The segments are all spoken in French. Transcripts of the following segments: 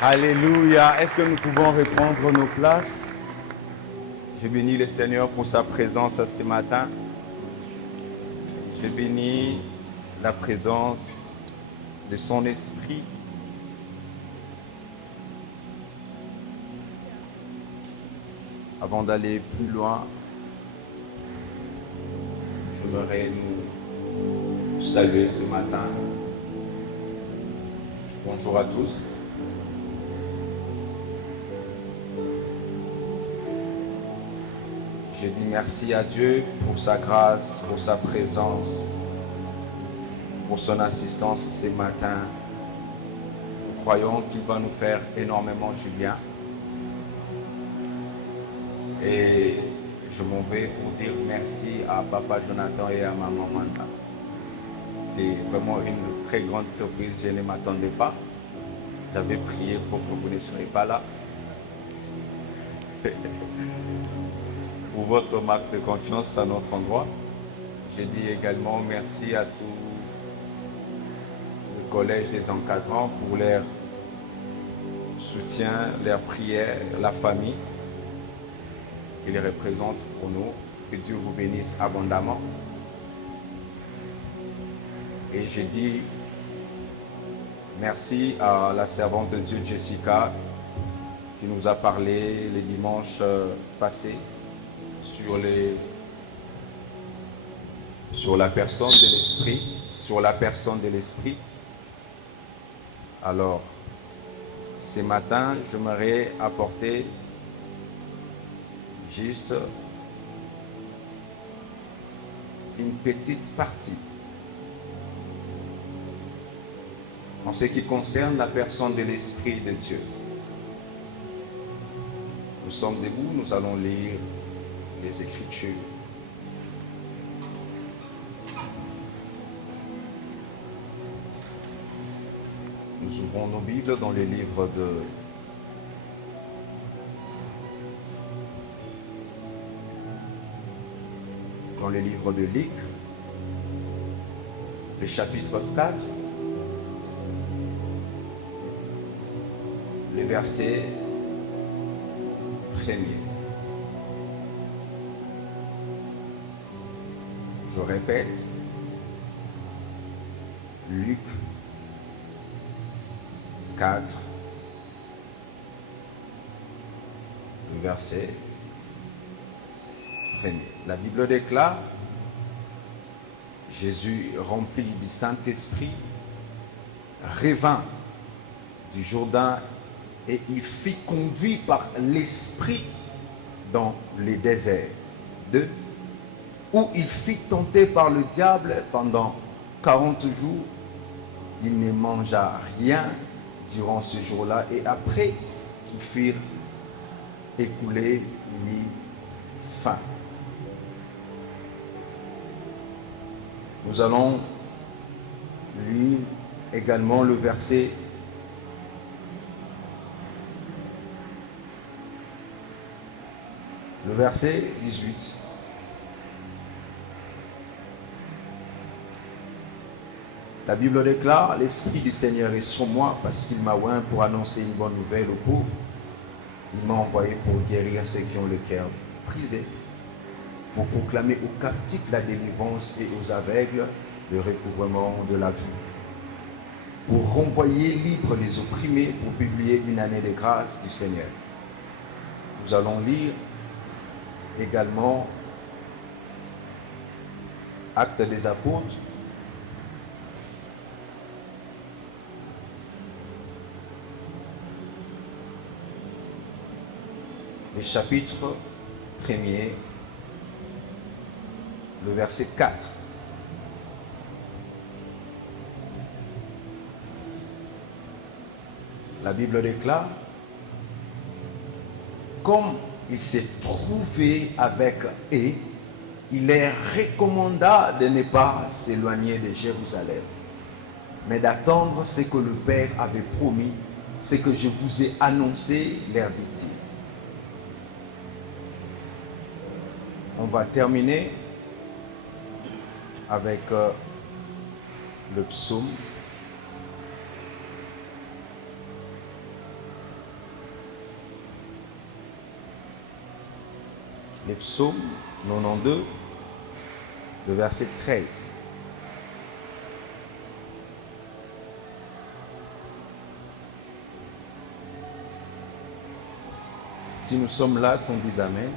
Alléluia. Est-ce que nous pouvons reprendre nos places? Je bénis le Seigneur pour sa présence ce matin. Je bénis la présence de son esprit. Avant d'aller plus loin, j'aimerais nous saluer ce matin. Bonjour à tous. Je dis merci à Dieu pour sa grâce, pour sa présence, pour son assistance ce matin. Nous croyons qu'il va nous faire énormément du bien. Et je m'en vais pour dire merci à Papa Jonathan et à Maman Manda. C'est vraiment une très grande surprise, je ne m'attendais pas. J'avais prié pour que vous ne soyez pas là. Pour votre marque de confiance à notre endroit. Je dis également merci à tout le collège des encadrants pour leur soutien, leur prière, la famille qu'ils représentent pour nous. Que Dieu vous bénisse abondamment. Et je dis merci à la servante de Dieu Jessica qui nous a parlé les dimanches passés sur la personne de l'esprit, Alors, ce matin, j'aimerais apporter juste une petite partie en ce qui concerne la personne de l'Esprit de Dieu. Nous sommes debout, nous allons lire les Écritures. Nous ouvrons nos Bibles dans les livres de Luc, le chapitre 4, le verset 1er. Je répète, Luc 4, le verset 1er. La Bible déclare, Jésus, rempli du Saint-Esprit, revint du Jourdain et il fut conduit par l'Esprit dans le désert, où il fut tenté par le diable pendant 40 jours. Il ne mangea rien durant ce jour-là et après qu'ils furent écoulés, il eut faim. Nous allons lire également le verset 18. La Bible déclare, l'Esprit du Seigneur est sur moi parce qu'il m'a oint pour annoncer une bonne nouvelle aux pauvres. Il m'a envoyé pour guérir ceux qui ont le cœur brisé, pour proclamer aux captifs la délivrance et aux aveugles le recouvrement de la vue, pour renvoyer libres les opprimés, pour publier une année de grâce du Seigneur. Nous allons lire également Actes des Apôtres, le chapitre 1er, le verset 4. La Bible déclare, comme il s'est trouvé avec eux, il leur recommanda de ne pas s'éloigner de Jérusalem, mais d'attendre ce que le Père avait promis, ce que je vous ai annoncé, leur dit-il. On va terminer avec le psaume les psaumes 92, le verset 13. Si nous sommes là, qu'on dise Amen.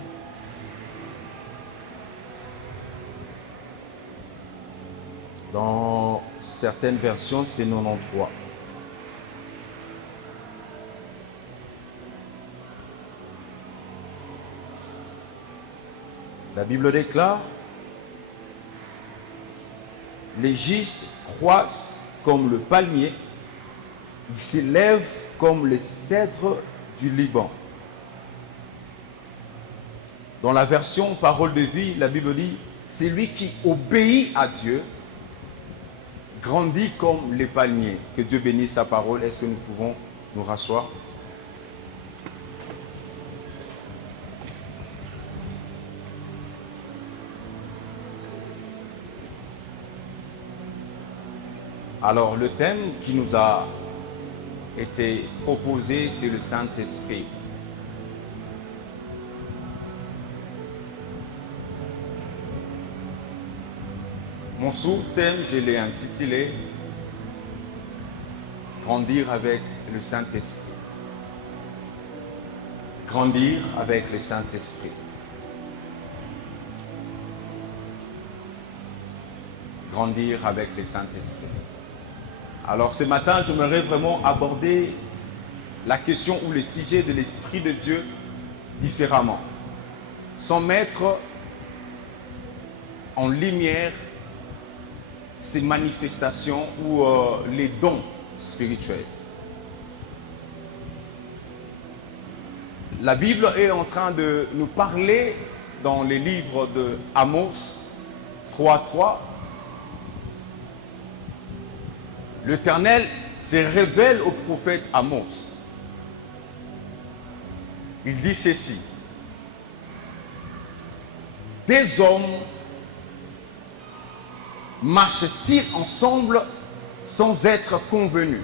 Dans certaines versions, c'est 93. La Bible déclare: les justes croissent comme le palmier, ils s'élèvent comme les cèdres du Liban. Dans la version Parole de vie, la Bible dit: celui qui obéit à Dieu grandit comme les palmiers. Que Dieu bénisse sa parole. Est-ce que nous pouvons nous rasseoir? Alors, le thème qui nous a été proposé, c'est le Saint-Esprit. Mon sous-thème, je l'ai intitulé « Grandir avec le Saint-Esprit ». Grandir avec le Saint-Esprit. Grandir avec le Saint-Esprit. Alors ce matin, j'aimerais vraiment aborder la question ou le sujet de l'Esprit de Dieu différemment, sans mettre en lumière ces manifestations ou les dons spirituels. La Bible est en train de nous parler dans les livres de Amos 3.3. L'Éternel se révèle au prophète Amos. Il dit ceci: des hommes marchent-ils ensemble sans être convenus?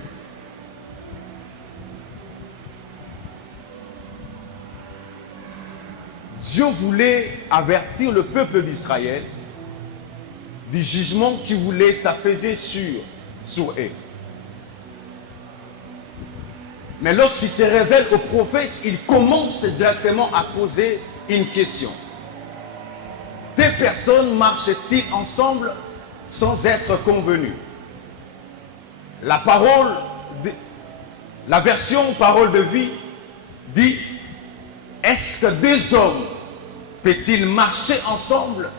Dieu voulait avertir le peuple d'Israël du jugement qui voulait s'affaisser sur eux. Mais lorsqu'il se révèle au prophète, il commence directement à poser une question. Des personnes marchent-ils ensemble sans être convenus? La version Parole de vie dit: est-ce que deux hommes peuvent-ils marcher ensemble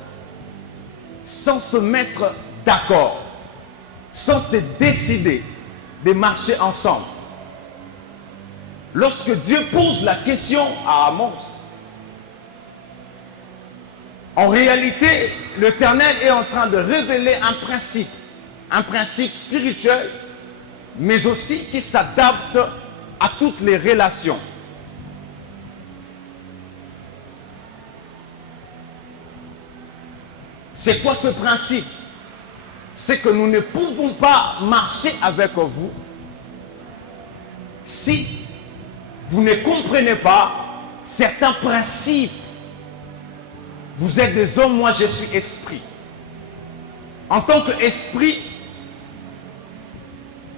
sans se mettre d'accord, sans se décider de marcher ensemble? Lorsque Dieu pose la question à Amos, en réalité, l'Éternel est en train de révéler un principe spirituel, mais aussi qui s'adapte à toutes les relations. C'est quoi ce principe? C'est que nous ne pouvons pas marcher avec vous si vous ne comprenez pas certains principes. Vous êtes des hommes, moi je suis esprit. En tant qu'esprit,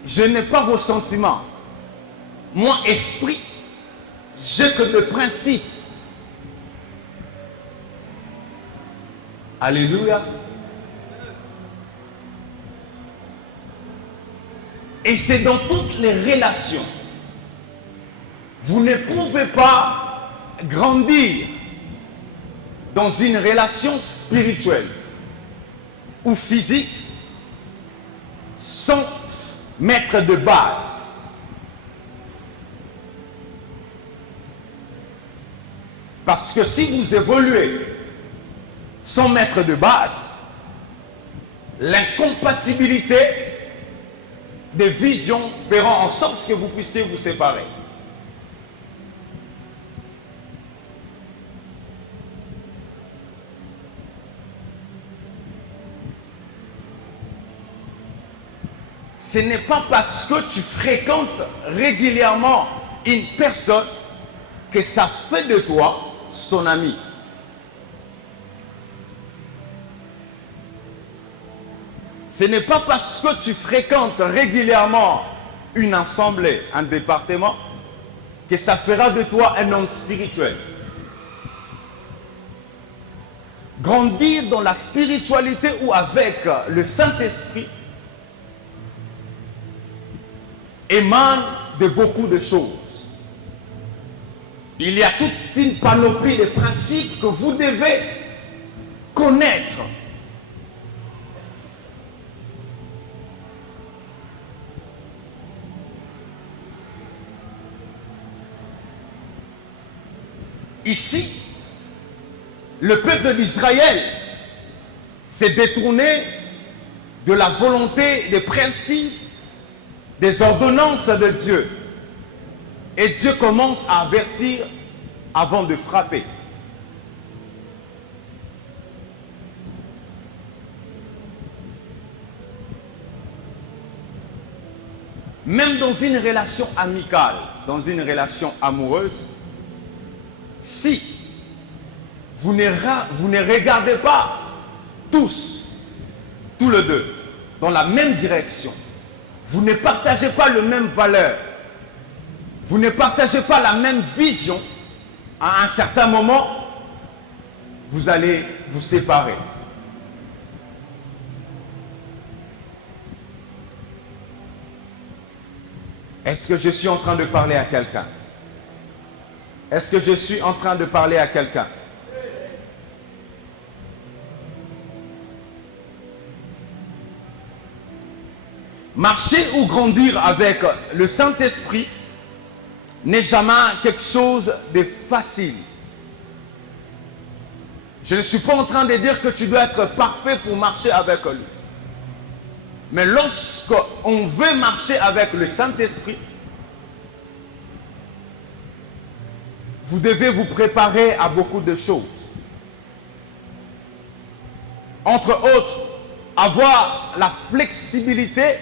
je n'ai pas vos sentiments. Moi, esprit, j'ai que le principe. Alléluia. Et c'est dans toutes les relations. Vous ne pouvez pas grandir dans une relation spirituelle ou physique sans mettre de base. Parce que si vous évoluez sans mettre de base, l'incompatibilité des visions fera en sorte que vous puissiez vous séparer. Ce n'est pas parce que tu fréquentes régulièrement une personne que ça fait de toi son ami. Ce n'est pas parce que tu fréquentes régulièrement une assemblée, un département, que ça fera de toi un homme spirituel. Grandir dans la spiritualité ou avec le Saint-Esprit émane de beaucoup de choses. Il y a toute une panoplie de principes que vous devez connaître. Ici, le peuple d'Israël s'est détourné de la volonté, des principes, des ordonnances de Dieu. Et Dieu commence à avertir avant de frapper. Même dans une relation amicale, dans une relation amoureuse, si vous ne regardez pas tous les deux, dans la même direction, vous ne partagez pas les mêmes valeurs, vous ne partagez pas la même vision, à un certain moment, vous allez vous séparer. Est-ce que je suis en train de parler à quelqu'un? Est-ce que je suis en train de parler à quelqu'un? Marcher ou grandir avec le Saint-Esprit n'est jamais quelque chose de facile. Je ne suis pas en train de dire que tu dois être parfait pour marcher avec lui. Mais lorsqu'on veut marcher avec le Saint-Esprit, vous devez vous préparer à beaucoup de choses. Entre autres, avoir la flexibilité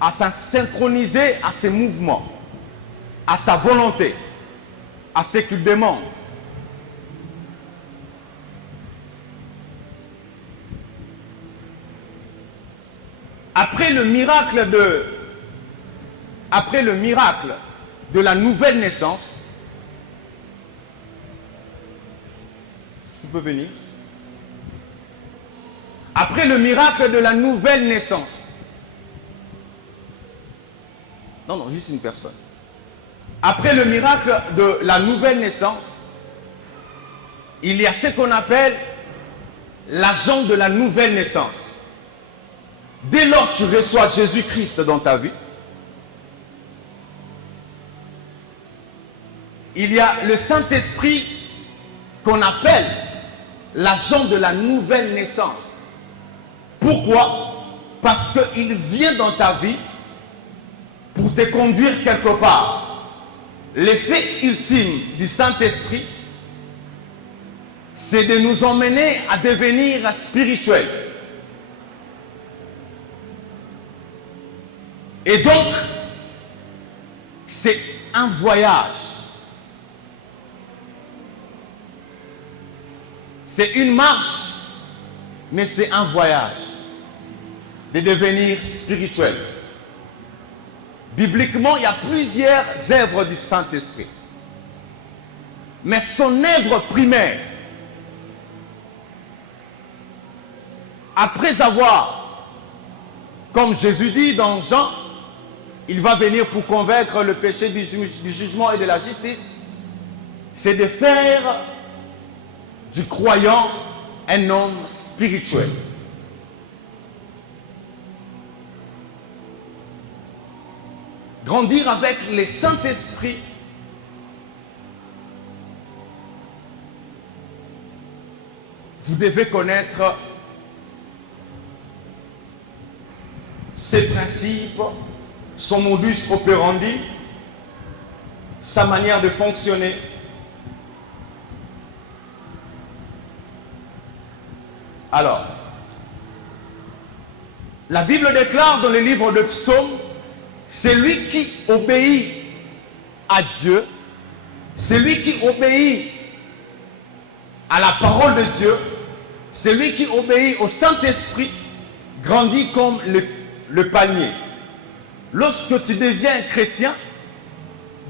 à se synchroniser à ses mouvements, à sa volonté, à ce qu'il demande. Après le miracle de la nouvelle naissance, tu peux venir. Après le miracle de la nouvelle naissance, non, juste une personne. Après le miracle de la nouvelle naissance, il y a ce qu'on appelle l'agent de la nouvelle naissance. Dès lors que tu reçois Jésus-Christ dans ta vie, il y a le Saint-Esprit qu'on appelle l'agent de la nouvelle naissance. Pourquoi? Parce qu'il vient dans ta vie pour te conduire quelque part. L'effet ultime du Saint-Esprit, c'est de nous emmener à devenir spirituels. Et donc, c'est un voyage. C'est une marche, mais c'est un voyage de devenir spirituel. Bibliquement, il y a plusieurs œuvres du Saint-Esprit. Mais son œuvre primaire, après avoir, comme Jésus dit dans Jean, il va venir pour convaincre le péché du jugement et de la justice, c'est de faire du croyant un homme spirituel. Grandir avec le Saint-Esprit, vous devez connaître ses principes, son modus operandi, sa manière de fonctionner. Alors, la Bible déclare dans le livre de Psaumes, celui qui obéit à Dieu, celui qui obéit à la parole de Dieu, celui qui obéit au Saint-Esprit, grandit comme le palmier. Lorsque tu deviens chrétien,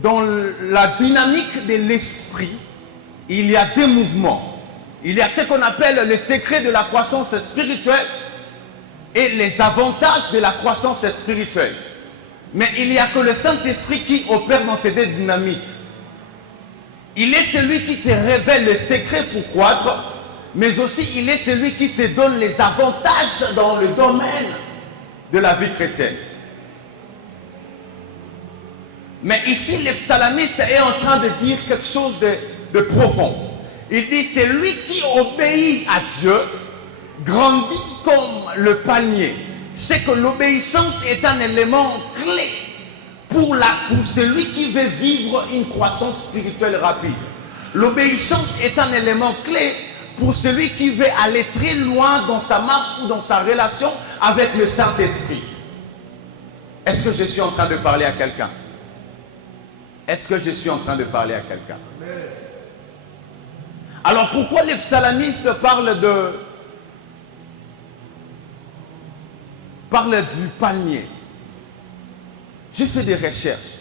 dans la dynamique de l'esprit, il y a deux mouvements. Il y a ce qu'on appelle le secret de la croissance spirituelle et les avantages de la croissance spirituelle. Mais il n'y a que le Saint-Esprit qui opère dans ces deux dynamiques. Il est celui qui te révèle le secret pour croître, mais aussi il est celui qui te donne les avantages dans le domaine de la vie chrétienne. Mais ici, le psalamiste est en train de dire quelque chose de profond. Il dit, c'est lui qui obéit à Dieu, grandit comme le palmier. C'est que l'obéissance est un élément clé pour celui qui veut vivre une croissance spirituelle rapide. L'obéissance est un élément clé pour celui qui veut aller très loin dans sa marche ou dans sa relation avec le Saint-Esprit. Est-ce que je suis en train de parler à quelqu'un? Est-ce que je suis en train de parler à quelqu'un? Alors pourquoi les psalmistes parlent du palmier? J'ai fait des recherches.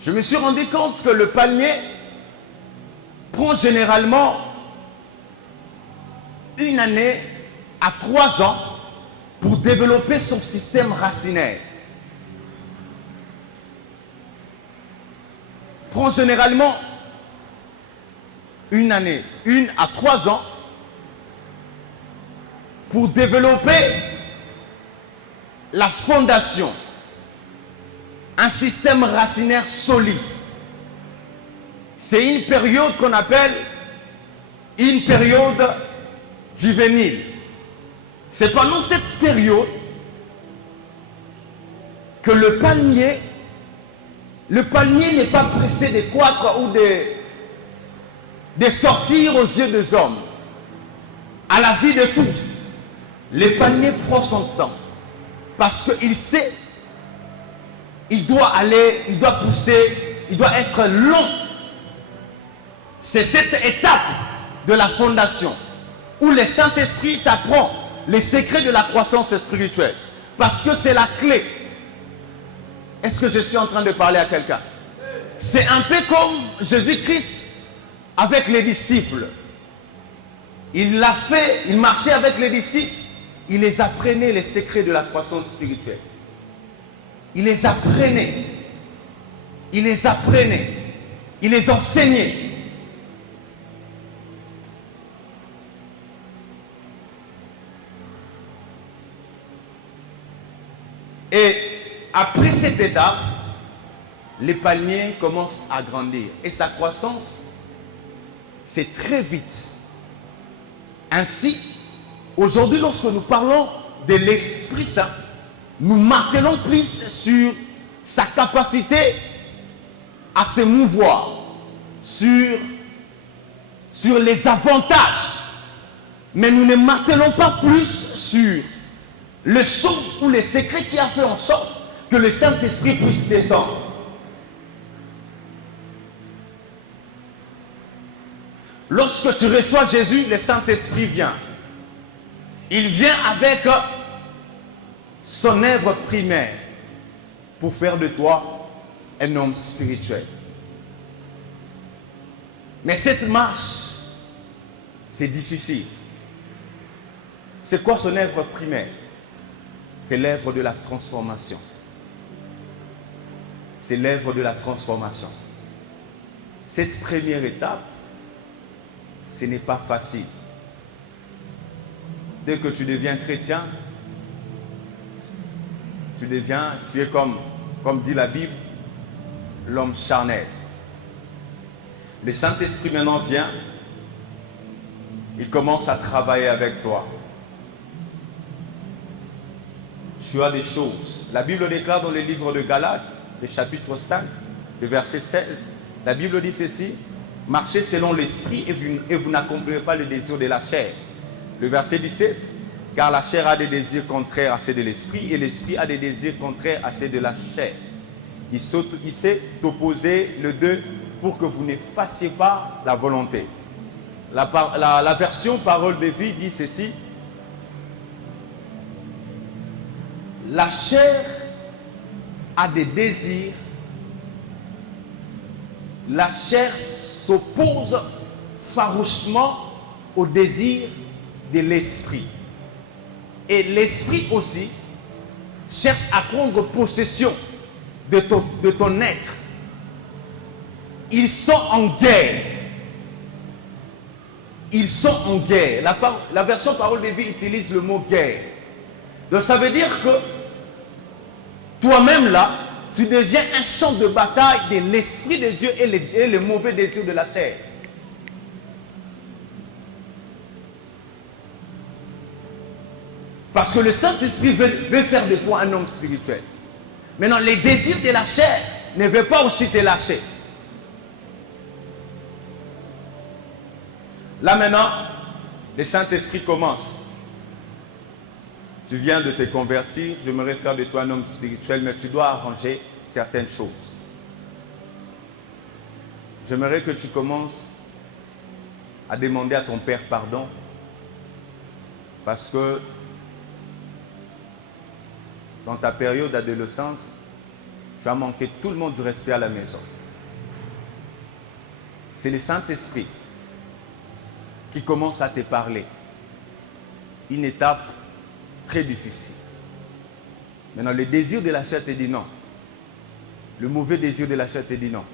Je me suis rendu compte que le palmier prend généralement 1 année à 3 ans pour développer son système racinaire. Prend généralement 1 année, 1 à 3 ans pour développer la fondation, un système racinaire solide. C'est une période qu'on appelle une période juvénile. C'est pendant cette période que le palmier n'est pas pressé de croître ou de sortir aux yeux des hommes. À la vie de tous, le palmier prend son temps. Parce qu'il sait, il doit pousser, il doit être long. C'est cette étape de la fondation où le Saint-Esprit t'apprend les secrets de la croissance spirituelle. Parce que c'est la clé. Est-ce que je suis en train de parler à quelqu'un? C'est un peu comme Jésus-Christ avec les disciples. Il l'a fait, il marchait avec les disciples. Il les apprenait les secrets de la croissance spirituelle. Il les apprenait. Il les apprenait. Il les enseignait. Et après cette étape, les palmiers commencent à grandir. Et sa croissance, c'est très vite. Ainsi, aujourd'hui, lorsque nous parlons de l'Esprit Saint, nous marquons plus sur sa capacité à se mouvoir, sur les avantages. Mais nous ne martelons pas plus sur les choses ou les secrets qui a fait en sorte que le Saint-Esprit puisse descendre. Lorsque tu reçois Jésus, le Saint-Esprit vient. Il vient avec son œuvre primaire pour faire de toi un homme spirituel. Mais cette marche, c'est difficile. C'est quoi son œuvre primaire? C'est l'œuvre de la transformation. C'est l'œuvre de la transformation. Cette première étape, ce n'est pas facile. Dès que tu deviens chrétien, tu es comme dit la Bible, l'homme charnel. Le Saint-Esprit maintenant vient, il commence à travailler avec toi. Tu as des choses. La Bible déclare dans le livre de Galates, le chapitre 5, le verset 16, la Bible dit ceci: marchez selon l'esprit et vous n'accomplirez pas le désir de la chair. Le verset 17, car la chair a des désirs contraires à ceux de l'esprit et l'esprit a des désirs contraires à ceux de la chair. Il s'est opposé les deux pour que vous ne fassiez pas la volonté. La version parole de vie dit ceci: la chair a des désirs, la chair s'oppose farouchement au désir de l'esprit. Et l'esprit aussi cherche à prendre possession de ton être. Ils sont en guerre. Ils sont en guerre. La version Parole de vie utilise le mot guerre. Donc ça veut dire que toi-même là, tu deviens un champ de bataille de l'Esprit de Dieu et les mauvais désirs de la chair. Parce que le Saint-Esprit veut faire de toi un homme spirituel. Maintenant, les désirs de la chair ne veulent pas aussi te lâcher. Là maintenant, le Saint-Esprit commence. Tu viens de te convertir, j'aimerais faire de toi un homme spirituel, mais tu dois arranger certaines choses. J'aimerais que tu commences à demander à ton Père pardon, parce que dans ta période d'adolescence, tu as manqué tout le monde du respect à la maison. C'est le Saint-Esprit qui commence à te parler. Une étape très difficile. Maintenant, le désir de la chair te dit non. Le mauvais désir de la chair te dit non.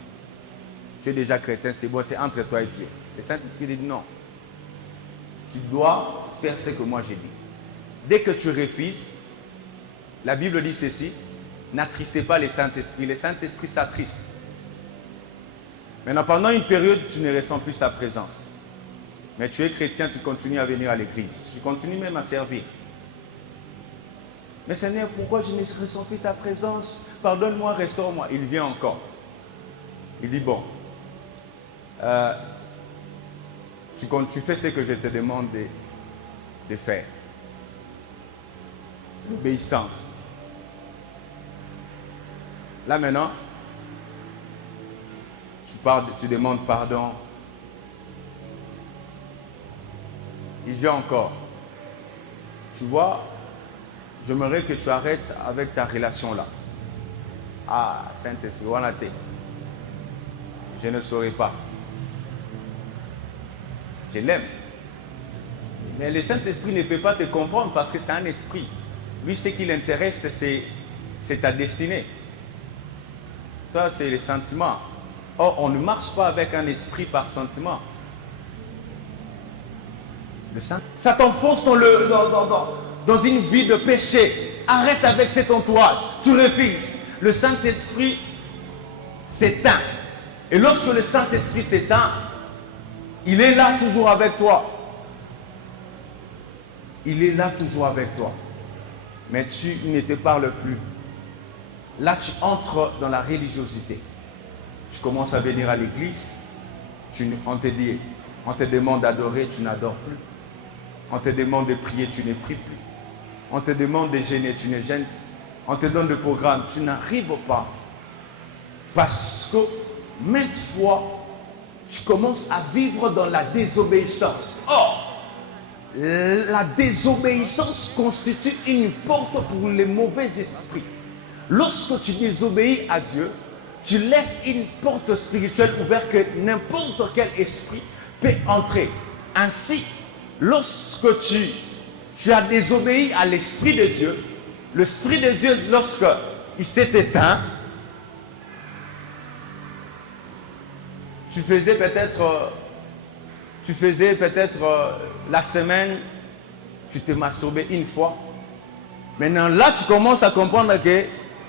Tu es déjà chrétien, c'est bon, c'est entre toi et Dieu. Le Saint-Esprit dit non. Tu dois faire ce que moi j'ai dit. Dès que tu refuses, la Bible dit ceci, n'attristez pas le Saint-Esprit. Le Saint-Esprit s'attriste. Maintenant, pendant une période, tu ne ressens plus sa présence. Mais tu es chrétien, tu continues à venir à l'église. Tu continues même à servir. Mais Seigneur, pourquoi je ne ressens plus ta présence? Pardonne-moi, restaure-moi. Il vient encore. Il dit, bon, tu fais ce que je te demande de faire. L'obéissance. Là maintenant, tu demandes pardon. Il vient encore. Tu vois, j'aimerais que tu arrêtes avec ta relation là. Ah, Saint-Esprit, Wanate. Je ne saurais pas. Je l'aime. Mais le Saint-Esprit ne peut pas te comprendre parce que c'est un esprit. Lui, ce qui l'intéresse, c'est ta destinée. Toi, c'est les sentiments. Or, on ne marche pas avec un esprit par sentiment. Ça t'enfonce dans une vie de péché. Arrête avec cet entourage. Tu refuses. Le Saint-Esprit s'éteint. Et lorsque le Saint-Esprit s'éteint, il est là toujours avec toi. Il est là toujours avec toi. Mais tu ne te parles plus. Là, tu entres dans la religiosité. Tu commences à venir à l'église. On te demande d'adorer, tu n'adores plus. On te demande de prier, tu ne pries plus. On te demande de gêner, tu ne gênes plus. On te donne le programme, tu n'arrives pas. Parce que maintes fois, tu commences à vivre dans la désobéissance. Or, la désobéissance constitue une porte pour les mauvais esprits. Lorsque tu désobéis à Dieu, tu laisses une porte spirituelle ouverte que n'importe quel esprit peut entrer. Ainsi, lorsque tu as désobéi à l'Esprit de Dieu, l'Esprit de Dieu, lorsqu'il s'est éteint, tu faisais peut-être la semaine, tu te masturbais une fois. Maintenant, là, tu commences à comprendre que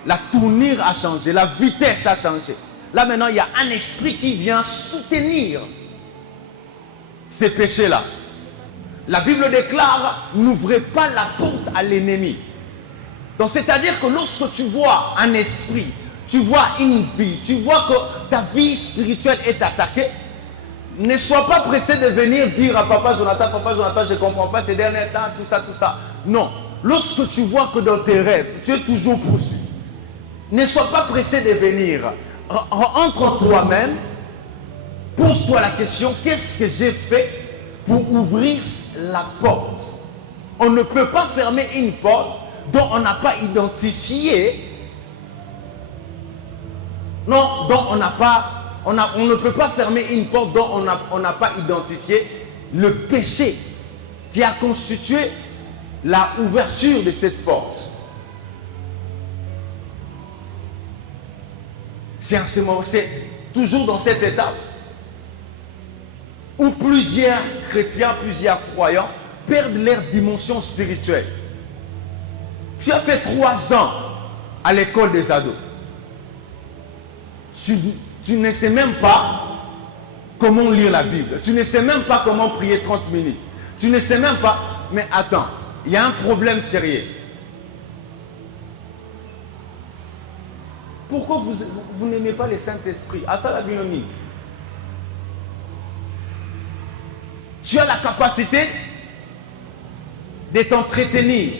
la tournure a changé, la vitesse a changé. Là, maintenant, il y a un esprit qui vient soutenir ces péchés-là. La Bible déclare, n'ouvrez pas la porte à l'ennemi. Donc, c'est-à-dire que lorsque tu vois un esprit, tu vois une vie, tu vois que ta vie spirituelle est attaquée, ne sois pas pressé de venir dire à Papa Jonathan, je ne comprends pas ces derniers temps, tout ça. Non. Lorsque tu vois que dans tes rêves, tu es toujours poursuivi, ne sois pas pressé de venir. Entre toi-même, pose-toi la question, qu'est-ce que j'ai fait pour ouvrir la porte? On ne peut pas fermer une porte dont on n'a pas identifié, non, dont on n'a pas, on ne peut pas fermer une porte dont on n'a pas identifié le péché qui a constitué la ouverture de cette porte. C'est toujours dans cette étape où plusieurs chrétiens, plusieurs croyants perdent leur dimension spirituelle. Tu as fait 3 ans à l'école des ados. Tu ne sais même pas comment lire la Bible. Tu ne sais même pas comment prier 30 minutes. Tu ne sais même pas. Mais attends, il y a un problème sérieux. Pourquoi vous n'aimez pas le Saint-Esprit? À ça la binomie. Tu as la capacité de t'entretenir.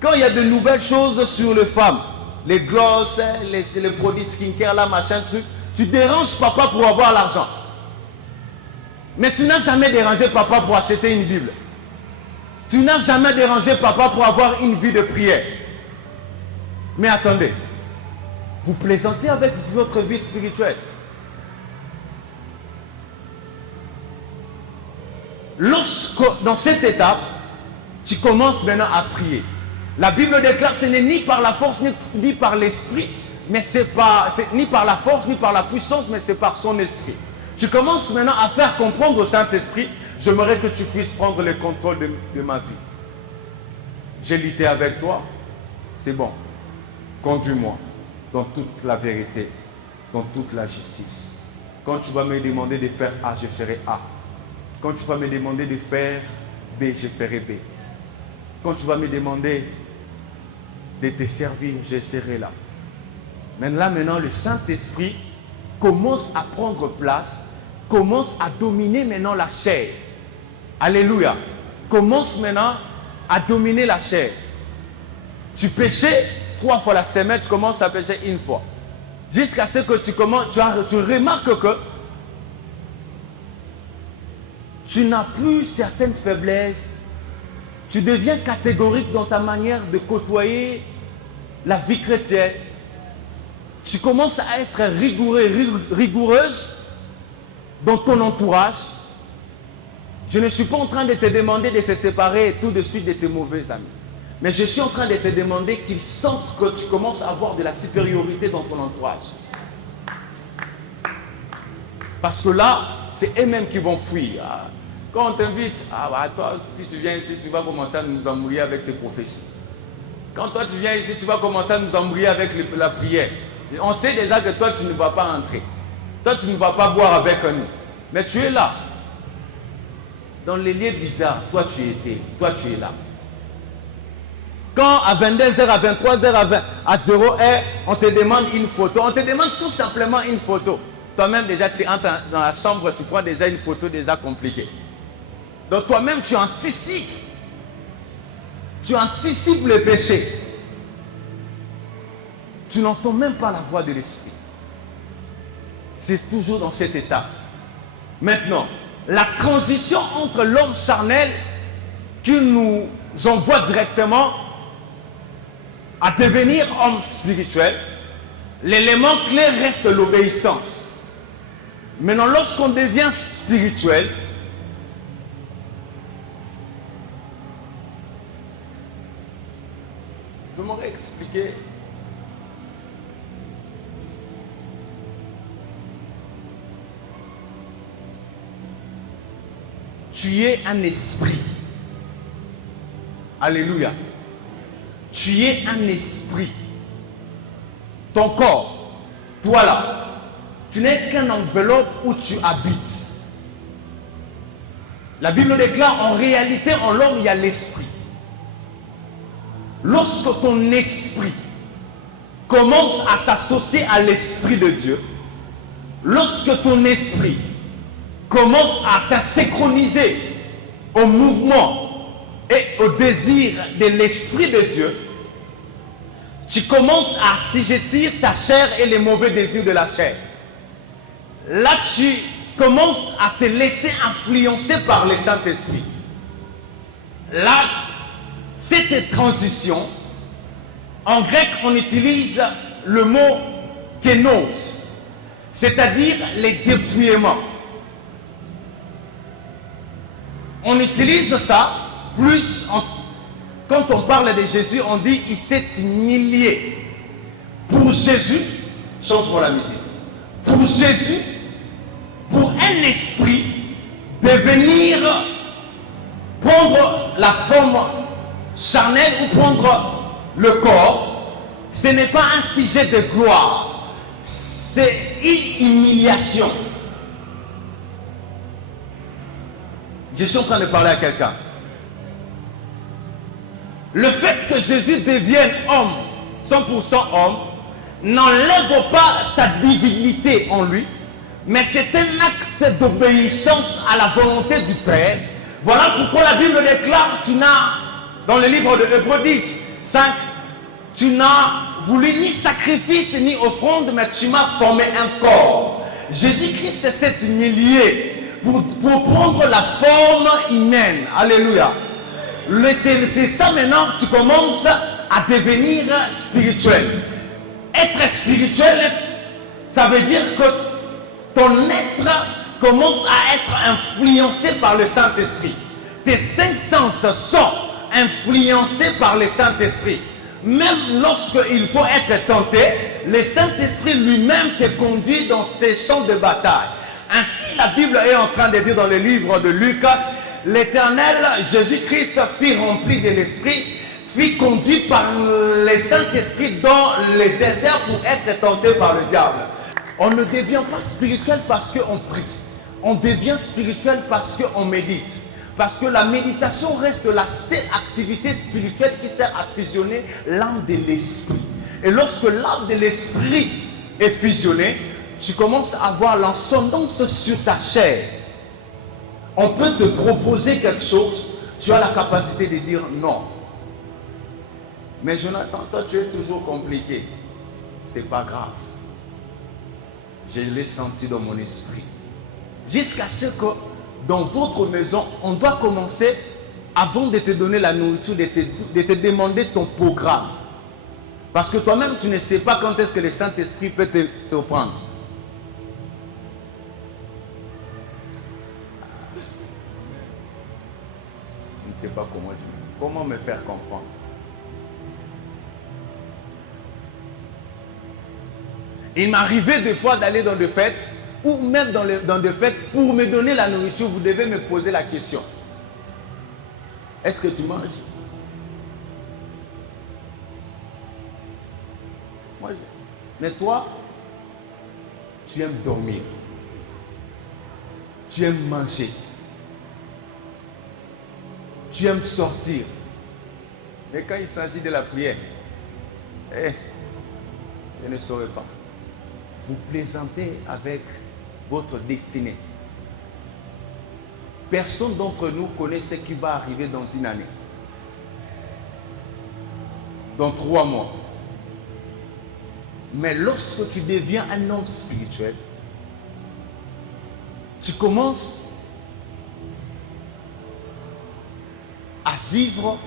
Quand il y a de nouvelles choses sur les femmes, les glosses, les produits skincare, là, machin, truc, tu déranges papa pour avoir l'argent. Mais tu n'as jamais dérangé papa pour acheter une Bible. Tu n'as jamais dérangé papa pour avoir une vie de prière. Mais attendez, vous plaisantez avec votre vie spirituelle. Lorsque, dans cette étape, tu commences maintenant à prier. La Bible déclare que ce n'est ni par la force ni par l'esprit, mais c'est ni par la force ni par la puissance, mais c'est par son esprit. Tu commences maintenant à faire comprendre au Saint-Esprit, j'aimerais que tu puisses prendre le contrôle de ma vie. J'ai lutté avec toi, c'est bon. Conduis-moi dans toute la vérité, dans toute la justice. Quand tu vas me demander de faire A, je ferai A. Quand tu vas me demander de faire B, je ferai B. Quand tu vas me demander de te servir, je serai là. Maintenant, le Saint-Esprit commence à prendre place, commence à dominer maintenant la chair. Alléluia. Commence maintenant à dominer la chair. Tu péchais 3 fois la semaine, tu commences à pécher 1 fois. Jusqu'à ce que tu remarques que tu n'as plus certaines faiblesses. Tu deviens catégorique dans ta manière de côtoyer la vie chrétienne. Tu commences à être rigoureuse dans ton entourage. Je ne suis pas en train de te demander de se séparer tout de suite de tes mauvais amis. Mais je suis en train de te demander qu'ils sentent que tu commences à avoir de la supériorité dans ton entourage. Parce que là, c'est eux-mêmes qui vont fuir. Quand on t'invite, toi, si tu viens ici, tu vas commencer à nous embrouiller avec tes prophéties. Quand toi, tu viens ici, tu vas commencer à nous embrouiller avec la prière. On sait déjà que toi, tu ne vas pas entrer. Toi, tu ne vas pas boire avec nous. Mais tu es là. Dans les lieux bizarres, toi, tu es là. Quand à 22h, à 23h, à 0h, on te demande une photo. On te demande tout simplement une photo. Toi-même, déjà, tu entres dans la chambre, tu prends déjà une photo déjà compliquée. Donc toi-même, tu anticipes. Tu anticipes le péché. Tu n'entends même pas la voix de l'esprit. C'est toujours dans cette étape. Maintenant, la transition entre l'homme charnel qui nous envoie directement à devenir homme spirituel, l'élément clé reste l'obéissance. Maintenant, lorsqu'on devient spirituel, je m'aurais expliqué. Tu es un esprit. Alléluia. Tu es un esprit. Ton corps, toi là, tu n'es qu'une enveloppe où tu habites. La Bible déclare en réalité en l'homme il y a l'esprit. Lorsque ton esprit commence à s'associer à l'esprit de Dieu, lorsque ton esprit commence à synchroniser au mouvement et au désir de l'esprit de Dieu, tu commences à assujettir ta chair et les mauvais désirs de la chair. Là, tu commences à te laisser influencer par le Saint-Esprit. Là, cette transition En grec, on utilise le mot kénos, c'est-à-dire les dépouillements. On utilise ça plus quand on parle de Jésus, on dit il s'est humilié. Pour Jésus, change-moi la musique. Pour Jésus, pour un esprit devenir prendre la forme charnelle ou prendre le corps, ce n'est pas un sujet de gloire, c'est une humiliation. Je suis en train de parler à quelqu'un. Le fait que Jésus devienne homme, 100% homme, n'enlève pas sa divinité en lui, mais c'est un acte d'obéissance à la volonté du Père. Voilà pourquoi la Bible déclare, dans le livre de Hébreux 10, 5, tu n'as voulu ni sacrifice ni offrande, mais tu m'as formé un corps. Jésus-Christ s'est humilié pour prendre la forme humaine. Alléluia. C'est ça maintenant que tu commences à devenir spirituel. Être spirituel, ça veut dire que ton être commence à être influencé par le Saint-Esprit. Tes cinq sens sont influencés par le Saint-Esprit. Même lorsqu'il faut être tenté, le Saint-Esprit lui-même te conduit dans ces champs de bataille. Ainsi, la Bible est en train de dire dans le livre de Luc, l'Éternel Jésus-Christ fut rempli de l'Esprit, fut conduit par le Saint-Esprit dans le désert pour être tenté par le diable. On ne devient pas spirituel parce qu'on prie. On devient spirituel parce qu'on médite. Parce que la méditation reste la seule activité spirituelle qui sert à fusionner l'âme de l'esprit. Et lorsque l'âme de l'esprit est fusionnée, tu commences à avoir l'ascendance sur ta chair. On peut te proposer quelque chose, tu as la capacité de dire non. Mais Jonathan, toi tu es toujours compliqué. C'est pas grave. Je l'ai senti dans mon esprit. Jusqu'à ce que dans votre maison, on doit commencer, avant de te donner la nourriture, de te demander ton programme. Parce que toi-même, tu ne sais pas quand est-ce que le Saint-Esprit peut te surprendre. Je ne sais pas comment me faire comprendre. Il m'arrivait des fois d'aller dans des fêtes, ou même dans des fêtes, pour me donner la nourriture, vous devez me poser la question. Est-ce que tu manges? Moi, mais toi, tu aimes dormir. Tu aimes manger. Tu aimes sortir. Mais quand il s'agit de la prière, je ne saurais pas. Vous plaisantez avec votre destinée. Personne d'entre nous connaît ce qui va arriver dans une année. Dans 3 mois. Mais lorsque tu deviens un homme spirituel, tu commences à vivre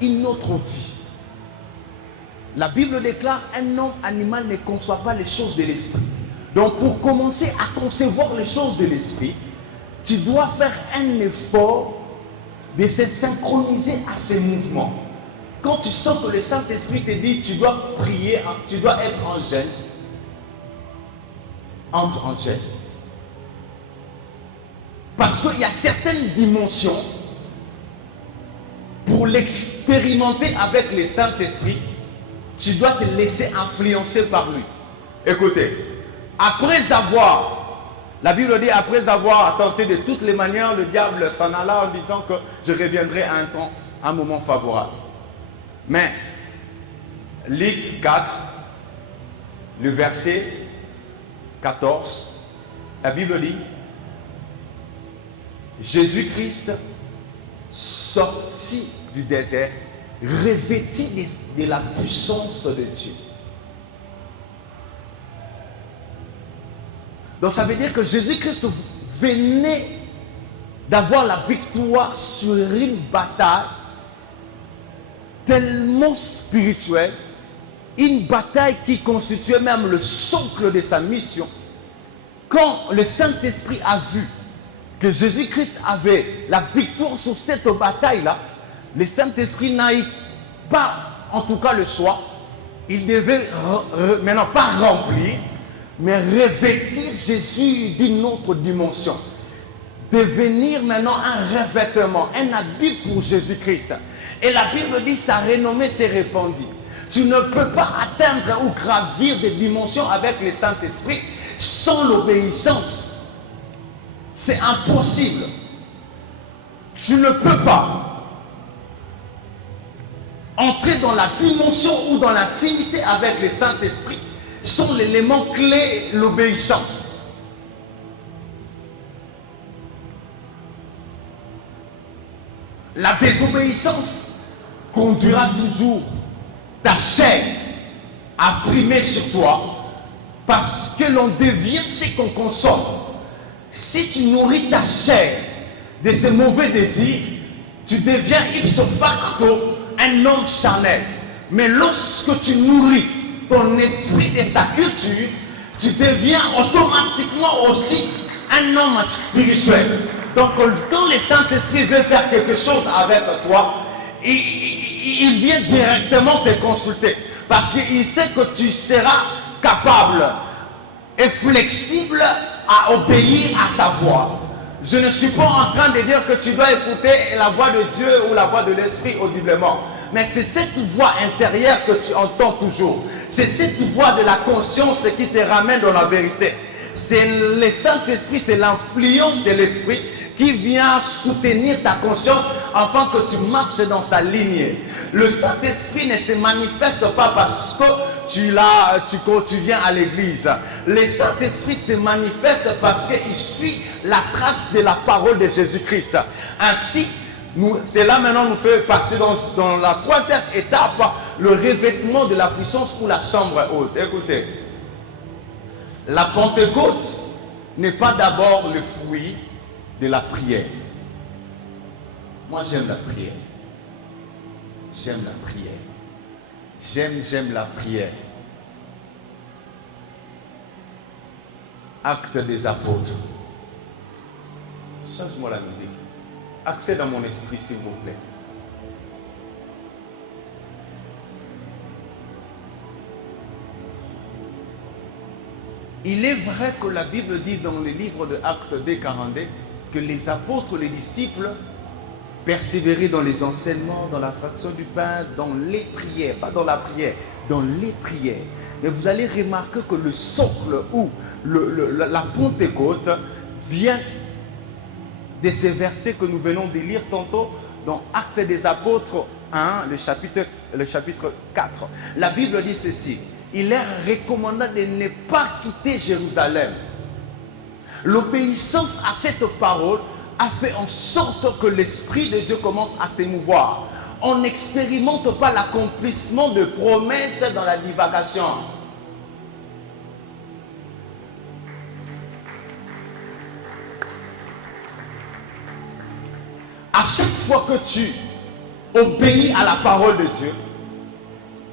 une autre vie. La Bible déclare un homme animal ne conçoit pas les choses de l'esprit. Donc pour commencer à concevoir les choses de l'esprit, tu dois faire un effort de se synchroniser à ces mouvements. Quand tu sens que le Saint-Esprit te dit tu dois prier, tu dois être en jeûne, entre en jeûne. Parce qu'il y a certaines dimensions, pour l'expérimenter avec le Saint-Esprit, tu dois te laisser influencer par lui. Écoutez, après avoir, la Bible dit, après avoir tenté de toutes les manières, le diable s'en alla en disant que je reviendrai à un moment favorable. Mais, Luc 4, le verset 14, la Bible dit, Jésus-Christ sortit du désert, revêtu de la puissance de Dieu. Donc ça veut dire que Jésus-Christ venait d'avoir la victoire sur une bataille tellement revêtement spirituel, une bataille qui constituait même le socle de sa mission. Quand le Saint-Esprit a vu que Jésus-Christ avait la victoire sur cette bataille-là, le Saint-Esprit n'a eu pas, en tout cas, le choix. Il devait maintenant pas remplir, mais revêtir Jésus d'une autre dimension. Devenir maintenant un revêtement, un habit pour Jésus-Christ. Et la Bible dit, sa renommée s'est répandue. Tu ne peux pas atteindre ou gravir des dimensions avec le Saint-Esprit sans l'obéissance. C'est impossible. Tu ne peux pas entrer dans la dimension ou dans l'intimité avec le Saint-Esprit sans l'élément clé, l'obéissance. La désobéissance conduira toujours ta chair à primer sur toi, parce que l'on devient ce qu'on consomme. Si tu nourris ta chair de ces mauvais désirs, tu deviens ipso facto un homme charnel. Mais lorsque tu nourris ton esprit de sa culture, tu deviens automatiquement aussi un homme spirituel. Donc quand le Saint-Esprit veut faire quelque chose avec toi, il vient directement te consulter. Parce qu'il sait que tu seras capable et flexible à obéir à sa voix. Je ne suis pas en train de dire que tu dois écouter la voix de Dieu ou la voix de l'Esprit audiblement. Mais c'est cette voix intérieure que tu entends toujours. C'est cette voix de la conscience qui te ramène dans la vérité. C'est le Saint-Esprit, c'est l'influence de l'Esprit qui vient soutenir ta conscience afin que tu marches dans sa lignée. Le Saint-Esprit ne se manifeste pas parce que tu viens à l'église. Le Saint-Esprit se manifeste parce qu'il suit la trace de la parole de Jésus-Christ. Ainsi, cela maintenant nous fait passer dans la troisième étape, le revêtement de la puissance pour la chambre haute. Écoutez, la Pentecôte n'est pas d'abord le fruit de la prière. Moi j'aime la prière. J'aime la prière. J'aime la prière. Actes des apôtres. Change-moi la musique. Accès dans mon esprit, s'il vous plaît. Il est vrai que la Bible dit dans le livre de Actes 2:42 que les apôtres, les disciples, persévéraient dans les enseignements, dans la fraction du pain, dans les prières, pas dans la prière, dans les prières. Mais vous allez remarquer que le socle ou la Pentecôte vient de ces versets que nous venons de lire tantôt dans Actes des Apôtres 1, le chapitre 4. La Bible dit ceci: il leur recommanda de ne pas quitter Jérusalem. L'obéissance à cette parole a fait en sorte que l'Esprit de Dieu commence à s'émouvoir. On n'expérimente pas l'accomplissement de promesses dans la divagation. À chaque fois que tu obéis à la parole de Dieu,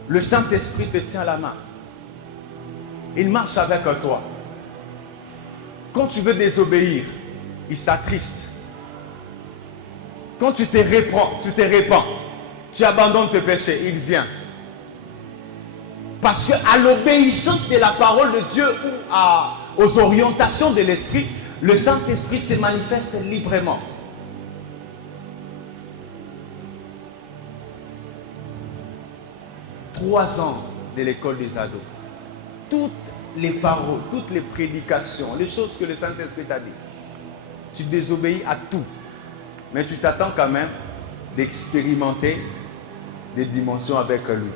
le Saint-Esprit te tient la main. Il marche avec toi. Quand tu veux désobéir, il s'attriste. Quand tu te répands, tu abandonnes tes péchés, il vient. Parce qu'à l'obéissance de la parole de Dieu ou aux orientations de l'Esprit, le Saint-Esprit se manifeste librement. Trois ans de l'école des ados. Toutes les paroles, toutes les prédications, les choses que le Saint-Esprit t'a dit. Tu désobéis à tout. Mais tu t'attends quand même d'expérimenter des dimensions avec lui.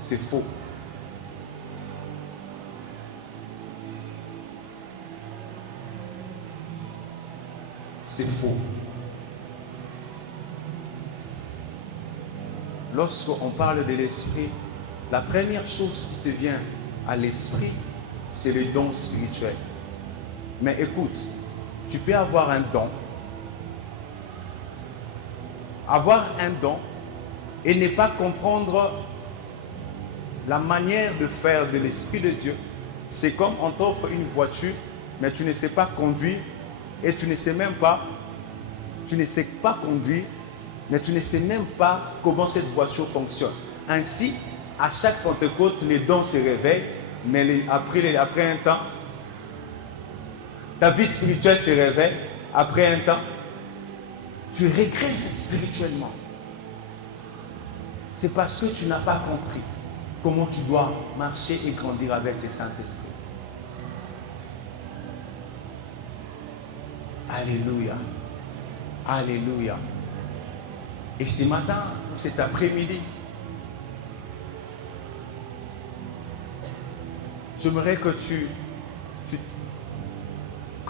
C'est faux. C'est faux. Lorsqu'on parle de l'esprit, la première chose qui te vient à l'esprit, c'est le don spirituel. Mais écoute, tu peux avoir un don et ne pas comprendre la manière de faire de l'Esprit de Dieu, c'est comme on t'offre une voiture, mais tu ne sais pas conduire et tu ne sais pas conduire, mais tu ne sais même pas comment cette voiture fonctionne. Ainsi, à chaque Pentecôte, les dons se réveillent, mais après un temps, ta vie spirituelle se réveille. Après un temps, tu régresses spirituellement. C'est parce que tu n'as pas compris comment tu dois marcher et grandir avec le Saint-Esprit. Alléluia. Alléluia. Et ce matin, cet après-midi, j'aimerais que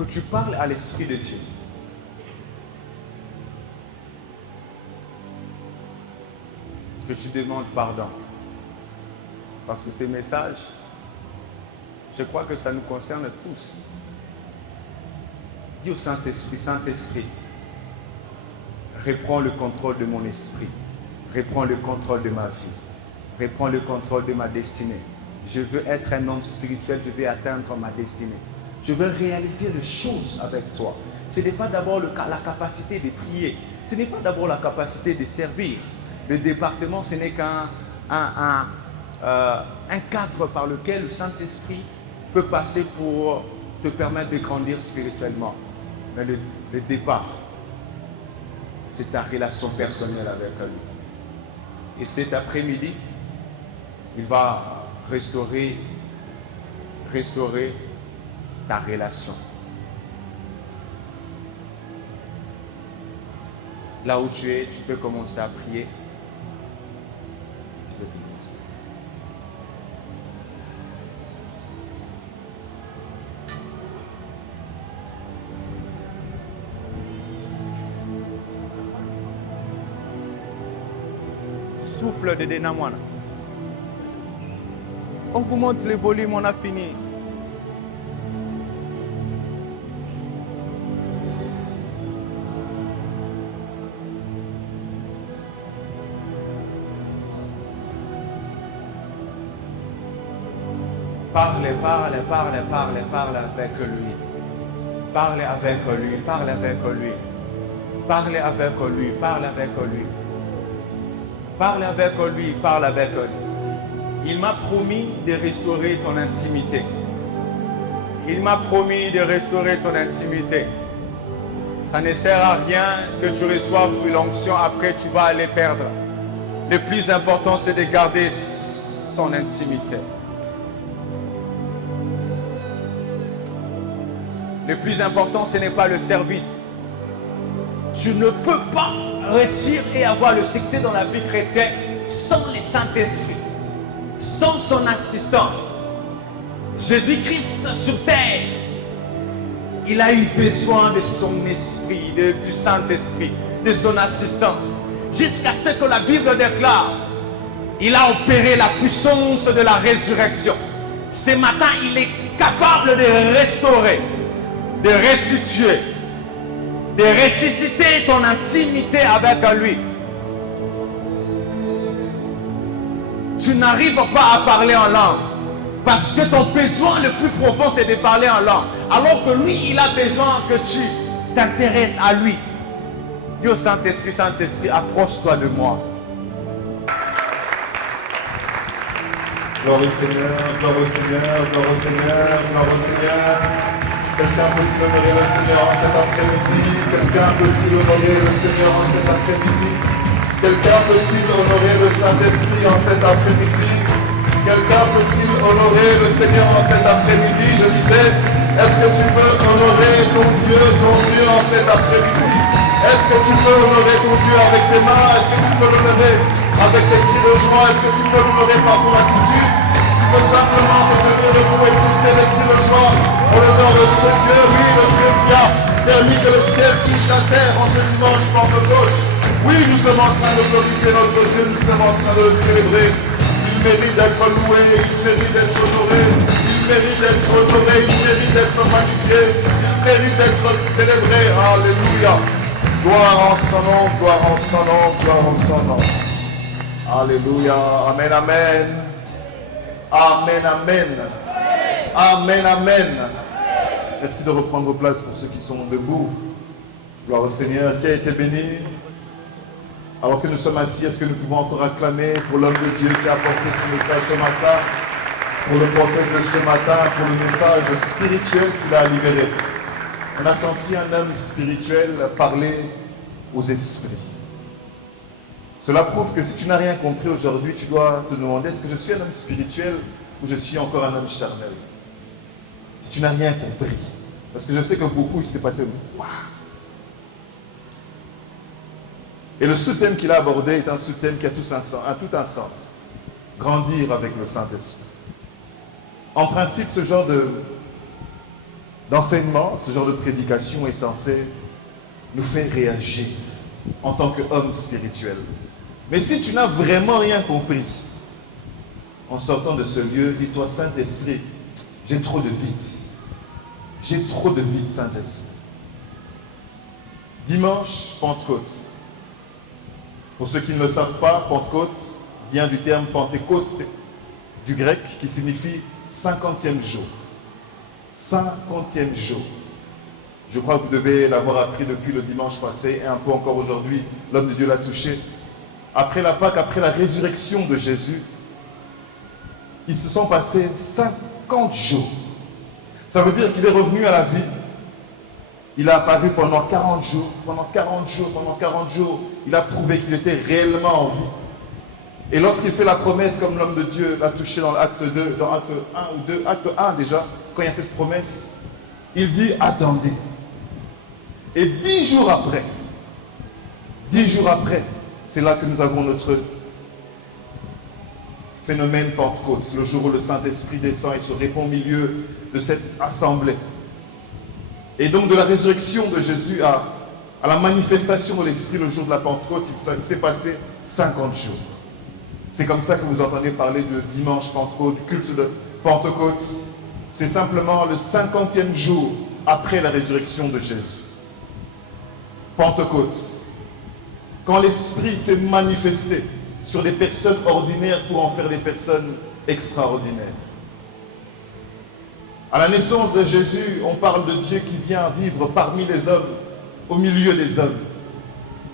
tu parles à l'Esprit de Dieu. Que tu demandes pardon. Parce que ces messages, je crois que ça nous concerne tous. Dis au Saint-Esprit, Saint-Esprit, reprends le contrôle de mon esprit. Reprends le contrôle de ma vie. Reprends le contrôle de ma destinée. Je veux être un homme spirituel, je veux atteindre ma destinée. Je veux réaliser les choses avec toi. Ce n'est pas d'abord la capacité de prier. Ce n'est pas d'abord la capacité de servir. Le département, ce n'est qu'un cadre par lequel le Saint-Esprit peut passer pour te permettre de grandir spirituellement. Mais le départ, c'est ta relation personnelle avec lui. Et cet après-midi, il va restaurer ta relation. Là où tu es, tu peux commencer à prier. Je te laisse. Souffle de Denamwana. Augmente le volume, on a fini. Parle avec lui. Parle avec lui, parle avec lui. Parle avec lui, parle avec lui. Parle avec lui, parle avec lui. Il m'a promis de restaurer ton intimité. Il m'a promis de restaurer ton intimité. Ça ne sert à rien que tu reçoives l'onction, après tu vas aller perdre. Le plus important, c'est de garder son intimité. Le plus important, ce n'est pas le service. Tu ne peux pas réussir et avoir le succès dans la vie chrétienne sans le Saint-Esprit, sans son assistance. Jésus-Christ sur terre, il a eu besoin de son esprit, du Saint-Esprit, de son assistance. Jusqu'à ce que la Bible déclare, il a opéré la puissance de la résurrection. Ce matin, il est capable de restaurer, de restituer, de ressusciter ton intimité avec lui. Tu n'arrives pas à parler en langue parce que ton besoin le plus profond, c'est de parler en langue. Alors que lui, il a besoin que tu t'intéresses à lui. Dis au Saint-Esprit, Saint-Esprit, approche-toi de moi. Gloire au Seigneur, gloire au Seigneur, gloire au Seigneur, gloire au Seigneur. Quelqu'un peut-il honorer le Seigneur en cet après-midi? Quelqu'un peut-il honorer le Seigneur en cet après-midi? Quelqu'un peut-il honorer le Saint-Esprit en cet après-midi? Quelqu'un peut-il honorer le Seigneur en cet après-midi? Je disais, est-ce que tu peux honorer ton Dieu en cet après-midi? Est-ce que tu peux honorer ton Dieu avec tes mains? Est-ce que tu peux l'honorer avec tes cris de joie? Est-ce que tu peux l'honorer par ton attitude? Tu peux simplement te tenir debout et pousser les cris de joie au l'honneur de ce Dieu, oui, le Dieu qui a permis que le ciel touche la terre en ce dimanche Pentecôte. Oui, nous sommes en train de glorifier notre Dieu, nous sommes en train de le célébrer. Il mérite d'être loué, il mérite d'être honoré, il mérite d'être honoré, il mérite d'être magnifié, il mérite d'être célébré. Alléluia. Gloire en son nom, gloire en son nom, gloire en son nom. Alléluia. Amen, amen. Amen, amen. Amen, amen. Merci de reprendre vos places pour ceux qui sont debout. Gloire au Seigneur qui a été béni. Alors que nous sommes assis, est-ce que nous pouvons encore acclamer pour l'homme de Dieu qui a apporté ce message ce matin, pour le prophète de ce matin, pour le message spirituel qu'il a libéré. On a senti un homme spirituel parler aux esprits. Cela prouve que si tu n'as rien compris aujourd'hui, tu dois te demander, est-ce que je suis un homme spirituel ou je suis encore un homme charnel? Si tu n'as rien compris. Parce que je sais que beaucoup, il s'est passé. Waouh! Et le sous-thème qu'il a abordé est un sous-thème qui a tout un sens. Grandir avec le Saint-Esprit. En principe, ce genre d'enseignement, ce genre de prédication est censé nous faire réagir en tant qu'homme spirituel. Mais si tu n'as vraiment rien compris, en sortant de ce lieu, dis-toi, Saint-Esprit, j'ai trop de vide. J'ai trop de vide, Saint-Esprit. Dimanche, Pentecôte. Pour ceux qui ne le savent pas, Pentecôte vient du terme Pentecôste, du grec, qui signifie 50e jour. 50e jour. Je crois que vous devez l'avoir appris depuis le dimanche passé et un peu encore aujourd'hui, l'homme de Dieu l'a touché. Après la Pâque, après la résurrection de Jésus, ils se sont passés 50 jours. Ça veut dire qu'il est revenu à la vie. Il a apparu pendant 40 jours, pendant 40 jours, il a prouvé qu'il était réellement en vie. Et lorsqu'il fait la promesse, comme l'homme de Dieu l'a touché dans l'acte 2, dans acte 1 ou 2, acte 1 déjà, quand il y a cette promesse, il dit attendez. Et 10 jours après, c'est là que nous avons notre phénomène Pentecôte, le jour où le Saint-Esprit descend et se répand au milieu de cette assemblée. Et donc de la résurrection de Jésus à la manifestation de l'Esprit le jour de la Pentecôte, il s'est passé 50 jours. C'est comme ça que vous entendez parler de dimanche Pentecôte, du culte de Pentecôte. C'est simplement le 50e jour après la résurrection de Jésus. Pentecôte. Quand l'Esprit s'est manifesté sur des personnes ordinaires pour en faire des personnes extraordinaires. À la naissance de Jésus, on parle de Dieu qui vient vivre parmi les hommes, au milieu des hommes.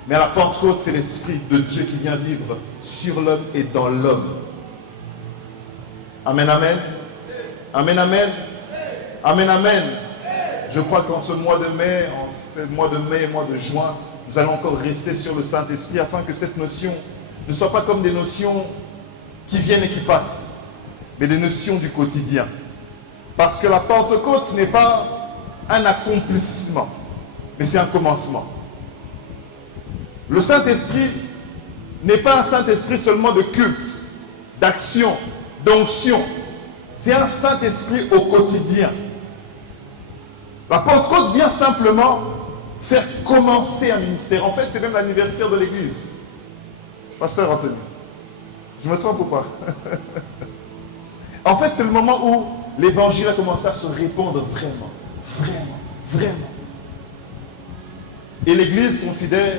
Mais à la Pentecôte, c'est l'Esprit de Dieu qui vient vivre sur l'homme et dans l'homme. Amen, amen. Amen, amen. Amen, amen. Je crois qu'en ce mois de mai, mois de juin, nous allons encore rester sur le Saint-Esprit afin que cette notion ne soit pas comme des notions qui viennent et qui passent, mais des notions du quotidien. Parce que la Pentecôte, ce n'est pas un accomplissement, mais c'est un commencement. Le Saint-Esprit n'est pas un Saint-Esprit seulement de culte, d'action, d'onction. C'est un Saint-Esprit au quotidien. La Pentecôte vient simplement faire commencer un ministère. En fait, c'est même l'anniversaire de l'Église. Pasteur Anthony, je me trompe ou pas? En fait, c'est le moment où l'Évangile a commencé à se répandre vraiment. Et l'Église considère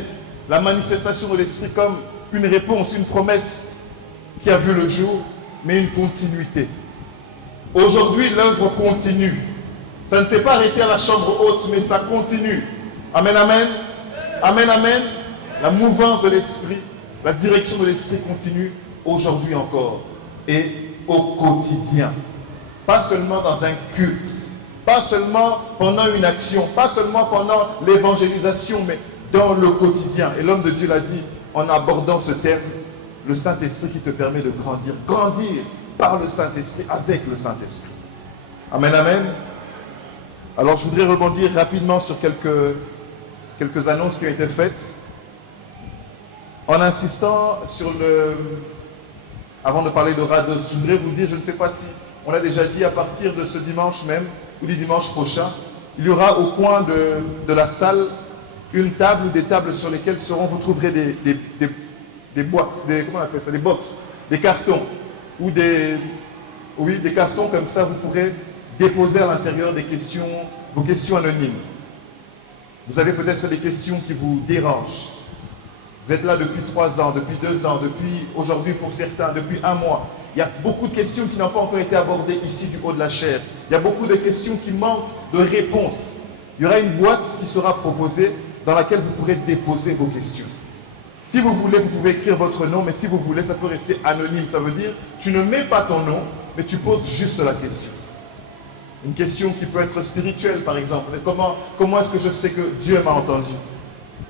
la manifestation de l'Esprit comme une réponse, une promesse qui a vu le jour, mais une continuité. Aujourd'hui, l'œuvre continue. Ça ne s'est pas arrêté à la chambre haute, mais ça continue. Amen, amen. Amen, amen. La mouvance de l'Esprit, la direction de l'Esprit continue aujourd'hui encore et au quotidien. Pas seulement dans un culte, pas seulement pendant une action, pas seulement pendant l'évangélisation, mais dans le quotidien. Et l'homme de Dieu l'a dit en abordant ce thème, le Saint-Esprit qui te permet de grandir. Grandir par le Saint-Esprit, avec le Saint-Esprit. Amen, amen. Alors je voudrais rebondir rapidement sur quelques annonces qui ont été faites. En insistant sur avant de parler de Rados, je voudrais vous dire, je ne sais pas si on l'a déjà dit, à partir de ce dimanche même, ou du dimanche prochain, il y aura au coin de la salle une table ou des tables sur lesquelles vous trouverez des boîtes, comment on appelle ça, des box, des cartons, ou des cartons comme ça, vous pourrez déposer à l'intérieur vos questions anonymes. Vous avez peut-être des questions qui vous dérangent. Vous êtes là depuis 3 ans, depuis 2 ans, depuis aujourd'hui pour certains, depuis 1 mois. Il y a beaucoup de questions qui n'ont pas encore été abordées ici du haut de la chair. Il y a beaucoup de questions qui manquent de réponses. Il y aura une boîte qui sera proposée dans laquelle vous pourrez déposer vos questions. Si vous voulez, vous pouvez écrire votre nom, mais si vous voulez, ça peut rester anonyme. Ça veut dire, tu ne mets pas ton nom, mais tu poses juste la question. Une question qui peut être spirituelle, par exemple. Comment est-ce que je sais que Dieu m'a entendu?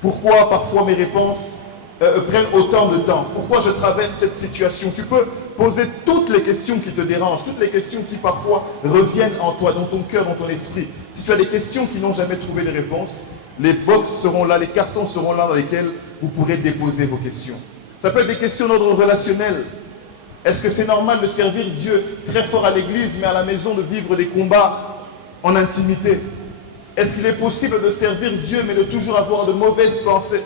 Pourquoi parfois mes réponses prennent autant de temps? Pourquoi je traverse cette situation? Tu peux poser toutes les questions qui te dérangent, toutes les questions qui parfois reviennent en toi, dans ton cœur, dans ton esprit. Si tu as des questions qui n'ont jamais trouvé de réponse, les box seront là, les cartons seront là dans lesquels vous pourrez déposer vos questions. Ça peut être des questions d'ordre relationnel. Est-ce que c'est normal de servir Dieu très fort à l'église, mais à la maison de vivre des combats en intimité? Est-ce qu'il est possible de servir Dieu, mais de toujours avoir de mauvaises pensées?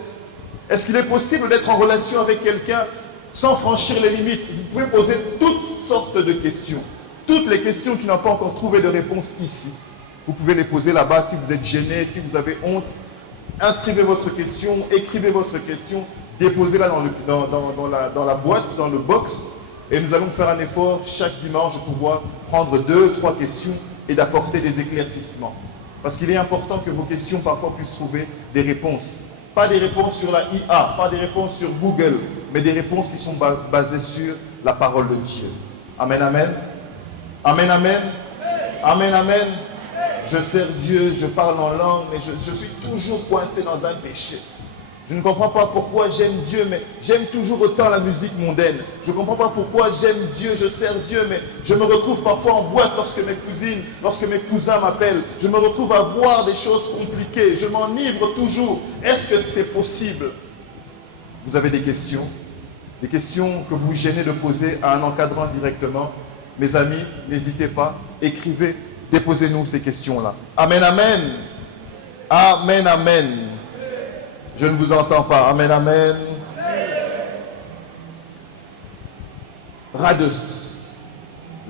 Est-ce qu'il est possible d'être en relation avec quelqu'un sans franchir les limites? Vous pouvez poser toutes sortes de questions. Toutes les questions qui n'ont pas encore trouvé de réponse ici. Vous pouvez les poser là-bas si vous êtes gêné, si vous avez honte. Inscrivez votre question, écrivez votre question, déposez-la dans la boîte, dans le box. Et nous allons faire un effort chaque dimanche de pouvoir prendre 2, 3 questions et d'apporter des éclaircissements. Parce qu'il est important que vos questions parfois puissent trouver des réponses. Pas des réponses sur la IA, pas des réponses sur Google, mais des réponses qui sont basées sur la parole de Dieu. Amen, amen. Amen, amen. Amen, amen. Je sers Dieu, je parle en langue, mais je suis toujours coincé dans un péché. Je ne comprends pas pourquoi j'aime Dieu, mais j'aime toujours autant la musique mondaine. Je ne comprends pas pourquoi j'aime Dieu, je sers Dieu, mais je me retrouve parfois en boîte lorsque mes cousines, lorsque mes cousins m'appellent. Je me retrouve à boire des choses compliquées. Je m'enivre toujours. Est-ce que c'est possible? Vous avez des questions que vous gênez de poser à un encadrant directement. Mes amis, n'hésitez pas, écrivez, déposez-nous ces questions-là. Amen, amen. Amen, amen. Je ne vous entends pas. Amen, amen. Rados,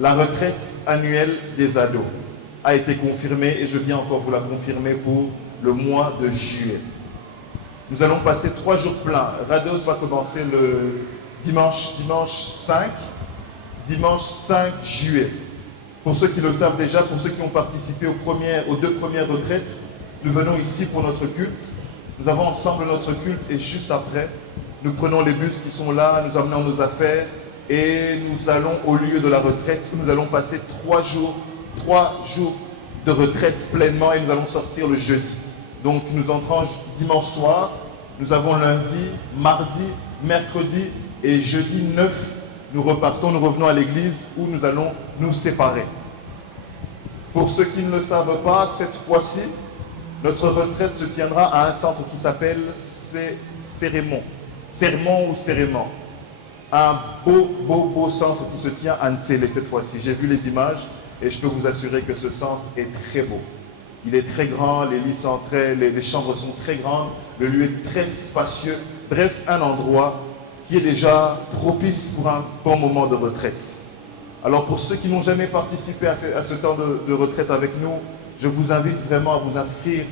la retraite annuelle des ados, a été confirmée et je viens encore vous la confirmer pour le mois de juillet. Nous allons passer 3 jours pleins. Rados va commencer le dimanche 5 juillet. Pour ceux qui le savent déjà, pour ceux qui ont participé aux 2 premières retraites, nous venons ici pour notre culte. Nous avons ensemble notre culte et juste après, nous prenons les bus qui sont là, nous amenons nos affaires et nous allons au lieu de la retraite où nous allons passer 3 jours de retraite pleinement et nous allons sortir le jeudi. Donc nous entrons dimanche soir, nous avons lundi, mardi, mercredi et jeudi 9, nous revenons à l'église où nous allons nous séparer. Pour ceux qui ne le savent pas, cette fois-ci, notre retraite se tiendra à un centre qui s'appelle Cérémon. Un beau centre qui se tient à Nsele cette fois-ci. J'ai vu les images et je peux vous assurer que ce centre est très beau. Il est très grand, les lits sont les chambres sont très grandes, le lieu est très spacieux. Bref, un endroit qui est déjà propice pour un bon moment de retraite. Alors pour ceux qui n'ont jamais participé à ce temps de retraite avec nous, je vous invite vraiment à vous inscrire.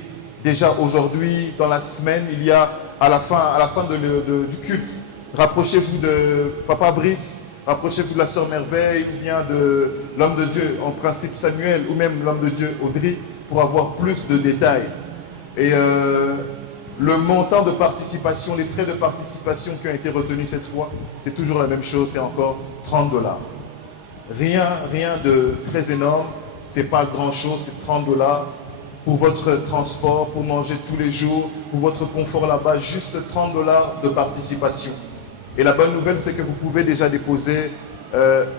Déjà aujourd'hui, dans la semaine, il y a à la fin du culte, rapprochez-vous de Papa Brice, rapprochez-vous de la Sœur Merveille, ou bien de l'homme de Dieu, en principe Samuel, ou même l'homme de Dieu Audrey, pour avoir plus de détails. Et le montant de participation, les frais de participation qui ont été retenus cette fois, c'est toujours la même chose, c'est encore $30. Rien de très énorme. C'est pas grand-chose, c'est $30 pour votre transport, pour manger tous les jours, pour votre confort là-bas, juste $30 de participation. Et la bonne nouvelle, c'est que vous pouvez déjà déposer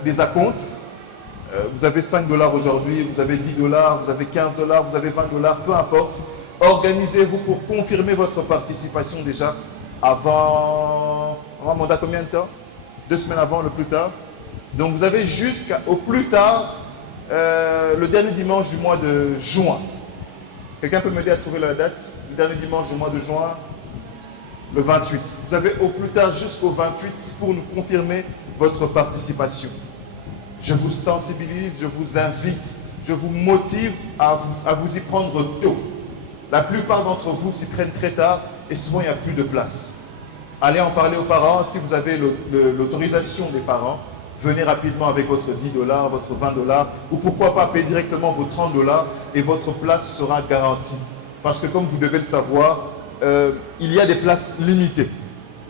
des acomptes. Vous avez $5 aujourd'hui, vous avez $10, vous avez $15, vous avez $20, peu importe. Organisez-vous pour confirmer votre participation déjà avant un mandat combien de temps? 2 semaines avant, le plus tard. Donc vous avez jusqu'au plus tard le dernier dimanche du mois de juin. Quelqu'un peut m'aider à trouver la date? Le dernier dimanche du mois de juin, le 28. Vous avez au plus tard jusqu'au 28 pour nous confirmer votre participation. Je vous sensibilise, je vous invite, je vous motive à vous y prendre tôt. La plupart d'entre vous s'y prennent très tard et souvent il n'y a plus de place. Allez en parler aux parents. Si vous avez l'autorisation des parents, venez rapidement avec votre 10 $, votre 20 $, ou pourquoi pas payer directement vos 30 $ et votre place sera garantie. Parce que comme vous devez le savoir, il y a des places limitées.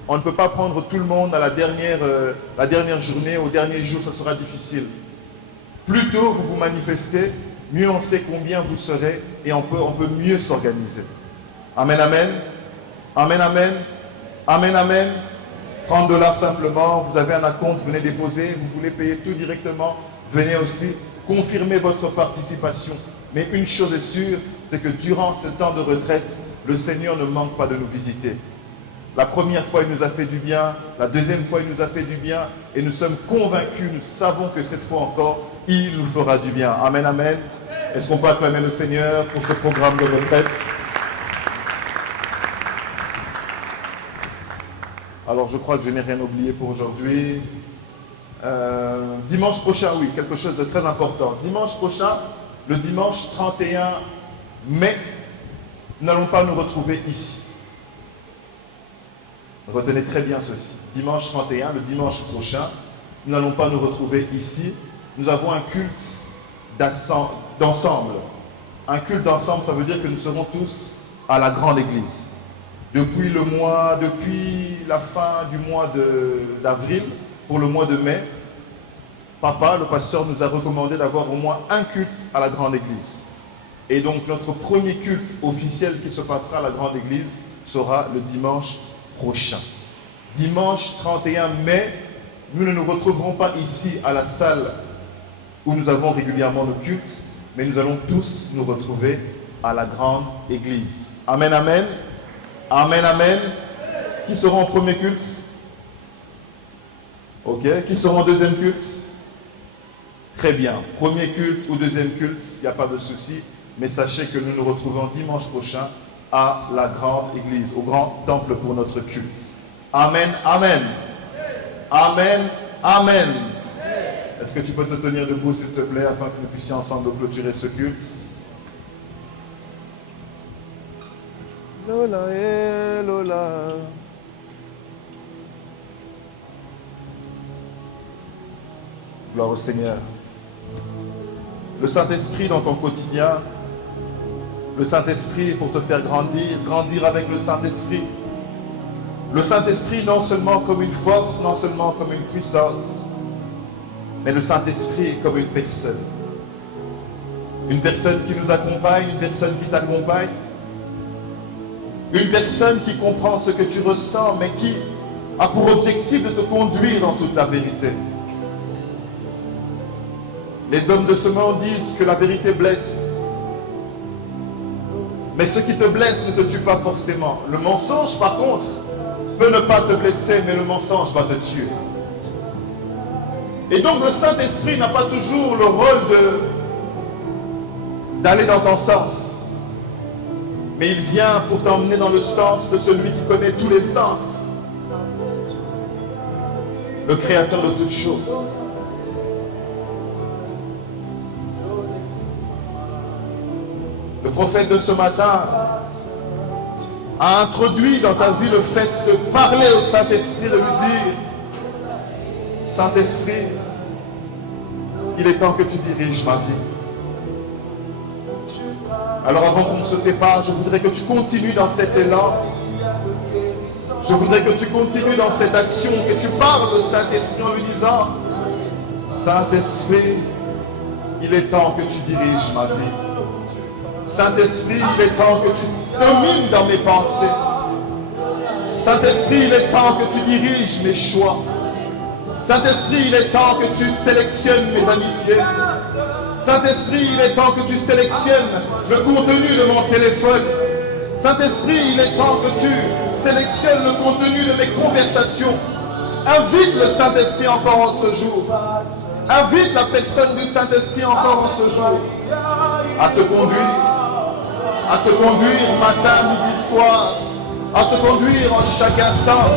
On ne peut pas prendre tout le monde à la dernière journée, au dernier jour, ça sera difficile. Plus tôt vous vous manifestez, mieux on sait combien vous serez et on peut mieux s'organiser. Amen, amen. Amen, amen. Amen, amen. 30 $ simplement, vous avez un acompte, venez déposer, vous voulez payer tout directement, venez aussi confirmer votre participation. Mais une chose est sûre, c'est que durant ce temps de retraite, le Seigneur ne manque pas de nous visiter. La première fois, il nous a fait du bien, la deuxième fois, il nous a fait du bien, et nous sommes convaincus, nous savons que cette fois encore, il nous fera du bien. Amen, amen. Est-ce qu'on peut acclamer le Seigneur pour ce programme de retraite? Alors, je crois que je n'ai rien oublié pour aujourd'hui. Dimanche prochain, oui, quelque chose de très important. Dimanche prochain, le dimanche 31 mai, nous n'allons pas nous retrouver ici. Retenez très bien ceci. Dimanche 31, le dimanche prochain, nous n'allons pas nous retrouver ici. Nous avons un culte d'ensemble. Un culte d'ensemble, ça veut dire que nous serons tous à la grande église. Depuis la fin du mois d'avril, pour le mois de mai, Papa, le pasteur, nous a recommandé d'avoir au moins un culte à la grande église. Et donc notre premier culte officiel qui se passera à la grande église sera le dimanche prochain. Dimanche 31 mai, nous ne nous retrouverons pas ici à la salle où nous avons régulièrement nos cultes, mais nous allons tous nous retrouver à la grande église. Amen, amen. Amen, amen. Qui seront au premier culte? Ok. Qui seront au deuxième culte? Très bien. Premier culte ou deuxième culte, il n'y a pas de souci. Mais sachez que nous nous retrouvons dimanche prochain à la grande église, au grand temple pour notre culte. Amen, amen. Amen, amen. Est-ce que tu peux te tenir debout, s'il te plaît, afin que nous puissions ensemble clôturer ce culte? Lola et Lola. Gloire au Seigneur. Le Saint-Esprit dans ton quotidien, le Saint-Esprit pour te faire grandir avec le Saint-Esprit. Le Saint-Esprit non seulement comme une force, non seulement comme une puissance, mais le Saint-Esprit est comme une personne. Une personne qui nous accompagne, une personne qui t'accompagne. Une personne qui comprend ce que tu ressens, mais qui a pour objectif de te conduire dans toute la vérité. Les hommes de ce monde disent que la vérité blesse. Mais ce qui te blesse ne te tue pas forcément. Le mensonge, par contre, peut ne pas te blesser, mais le mensonge va te tuer. Et donc le Saint-Esprit n'a pas toujours le rôle d'aller dans ton sens. Mais il vient pour t'emmener dans le sens de celui qui connaît tous les sens. Le Créateur de toutes choses. Le prophète de ce matin a introduit dans ta vie le fait de parler au Saint-Esprit, de lui dire: Saint-Esprit, il est temps que tu diriges ma vie. Alors avant qu'on se sépare, je voudrais que tu continues dans cet élan. Je voudrais que tu continues dans cette action, que tu parles au Saint-Esprit en lui disant: Saint-Esprit, il est temps que tu diriges ma vie. Saint-Esprit, il est temps que tu domines dans mes pensées. Saint-Esprit, il est temps que tu diriges mes choix. Saint-Esprit, il est temps que tu sélectionnes mes amitiés. Saint-Esprit, il est temps que tu sélectionnes le contenu de mon téléphone. Saint-Esprit, il est temps que tu sélectionnes le contenu de mes conversations. Invite le Saint-Esprit encore en ce jour. Invite la personne du Saint-Esprit encore en ce jour à te conduire matin, midi, soir, à te conduire en chaque instant.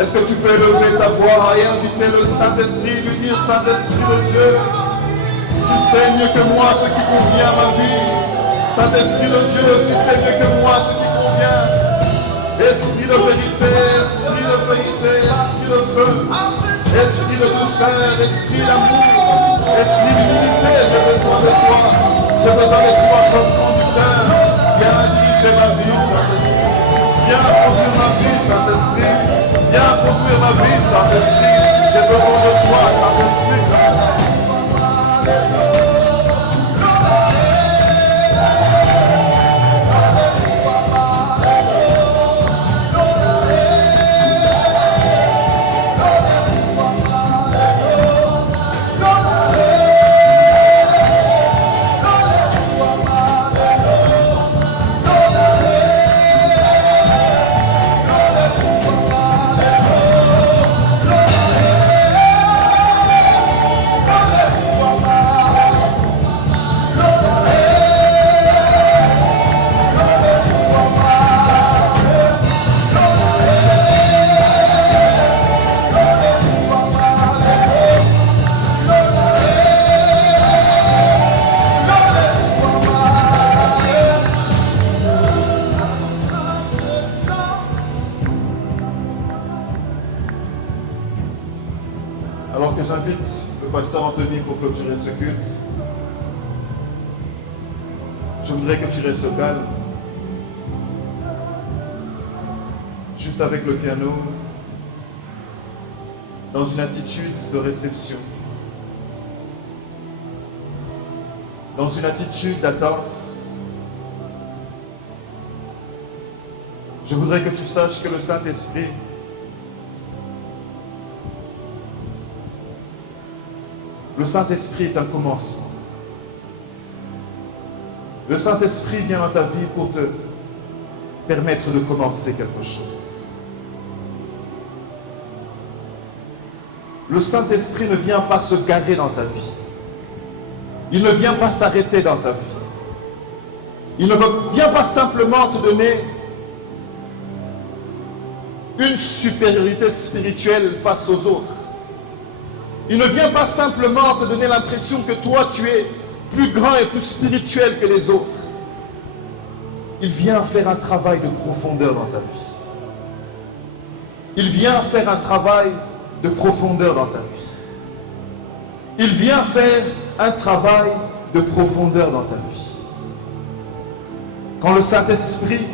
Est-ce que tu peux lever ta voix et inviter le Saint-Esprit, lui dire: Saint-Esprit de Dieu, tu sais mieux que moi ce qui convient à ma vie. Saint-Esprit de Dieu, tu sais mieux que moi ce qui convient. Esprit de vérité, esprit de vérité, esprit de feu, esprit de douceur, esprit d'amour, esprit d'humilité, j'ai besoin de toi. J'ai besoin de toi comme conducteur. Viens diriger ma vie, Saint-Esprit. Viens conduire ma vie, Saint-Esprit. Viens conduire ma vie, Saint-Esprit. J'ai besoin de toi, Saint-Esprit. Alors que j'invite le pasteur Anthony pour clôturer ce culte, je voudrais que tu restes calme, juste avec le piano, dans une attitude de réception, dans une attitude d'attente. Je voudrais que tu saches que le Saint-Esprit est un commencement. Le Saint-Esprit vient dans ta vie pour te permettre de commencer quelque chose. Le Saint-Esprit ne vient pas se garer dans ta vie. Il ne vient pas s'arrêter dans ta vie. Il ne vient pas simplement te donner une supériorité spirituelle face aux autres. Il ne vient pas simplement te donner l'impression que toi, tu es plus grand et plus spirituel que les autres. Il vient faire un travail de profondeur dans ta vie. Il vient faire un travail de profondeur dans ta vie. Il vient faire un travail de profondeur dans ta vie. Quand le Saint-Esprit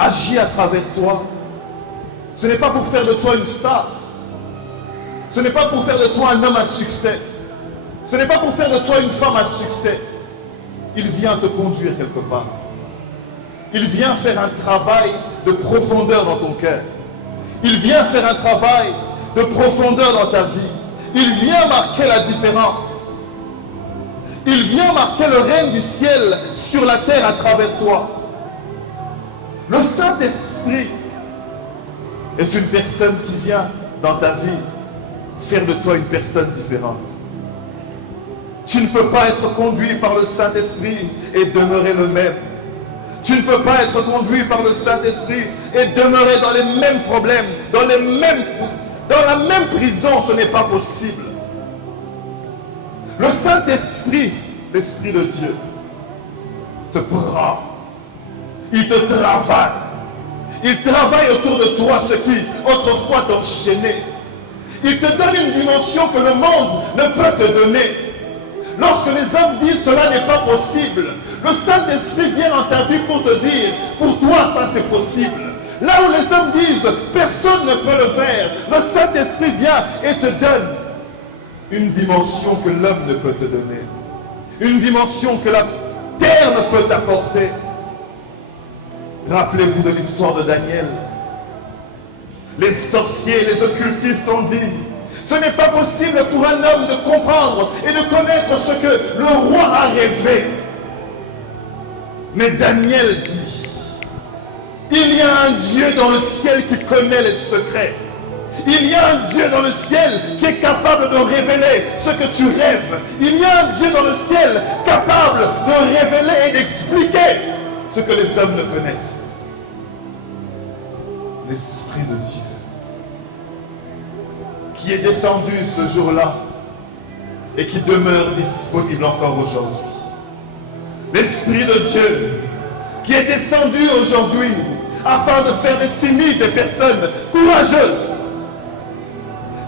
agit à travers toi, ce n'est pas pour faire de toi une star. Ce n'est pas pour faire de toi un homme à succès. Ce n'est pas pour faire de toi une femme à succès. Il vient te conduire quelque part. Il vient faire un travail de profondeur dans ton cœur. Il vient faire un travail de profondeur dans ta vie. Il vient marquer la différence. Il vient marquer le règne du ciel sur la terre à travers toi. Le Saint-Esprit est une personne qui vient dans ta vie faire de toi une personne différente. Tu ne peux pas être conduit par le Saint-Esprit et demeurer le même. Tu ne peux pas être conduit par le Saint-Esprit et demeurer dans les mêmes problèmes, dans la même prison. Ce n'est pas possible. Le Saint-Esprit, l'Esprit de Dieu, te prend. Il te travaille. Il travaille autour de toi ce qui autrefois t'enchaînait. Il te donne une dimension que le monde ne peut te donner. Lorsque les hommes disent cela n'est pas possible, le Saint-Esprit vient dans ta vie pour te dire, pour toi ça c'est possible. Là où les hommes disent personne ne peut le faire, le Saint-Esprit vient et te donne une dimension que l'homme ne peut te donner. Une dimension que la terre ne peut t'apporter. Rappelez-vous de l'histoire de Daniel. Les sorciers, les occultistes ont dit, ce n'est pas possible pour un homme de comprendre et de connaître ce que le roi a rêvé. Mais Daniel dit, il y a un Dieu dans le ciel qui connaît les secrets. Il y a un Dieu dans le ciel qui est capable de révéler ce que tu rêves. Il y a un Dieu dans le ciel capable de révéler et d'expliquer ce que les hommes ne connaissent. L'Esprit de Dieu qui est descendu ce jour-là et qui demeure disponible encore aujourd'hui. L'Esprit de Dieu qui est descendu aujourd'hui afin de faire des timides des personnes courageuses.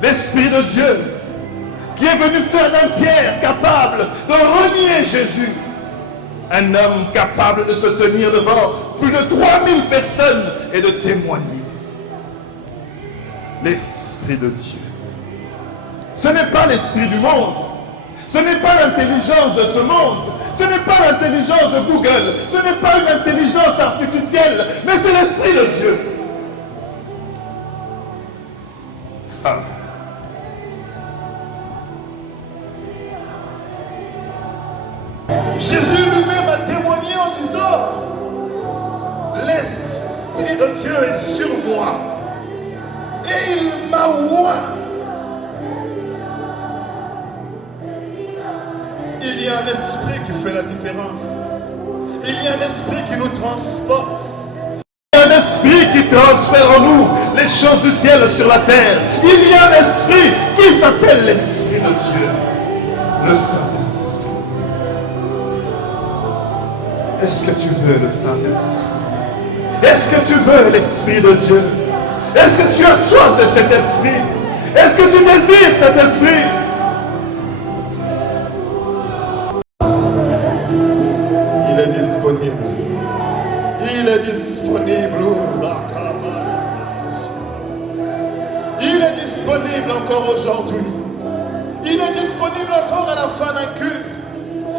L'Esprit de Dieu qui est venu faire d'un Pierre capable de renier Jésus, un homme capable de se tenir devant plus de 3000 personnes et de témoigner. L'Esprit de Dieu. Ce n'est pas l'esprit du monde. Ce n'est pas l'intelligence de ce monde. Ce n'est pas l'intelligence de Google. Ce n'est pas une intelligence artificielle, mais c'est l'Esprit de Dieu. Ah. Jésus lui-même a témoigné en disant, l'Esprit de Dieu est sur moi et il m'a oint. Il y a un esprit qui fait la différence. Il y a un esprit qui nous transporte. Il y a un esprit qui transfère en nous les choses du ciel sur la terre. Il y a un esprit qui s'appelle l'Esprit de Dieu, le Saint-Esprit. Est-ce que tu veux le Saint-Esprit? Est-ce que tu veux l'Esprit de Dieu? Est-ce que tu as soif de cet esprit? Est-ce que tu désires cet esprit? Il est disponible. Il est disponible. Il est disponible encore aujourd'hui. Il est disponible encore à la fin d'un culte.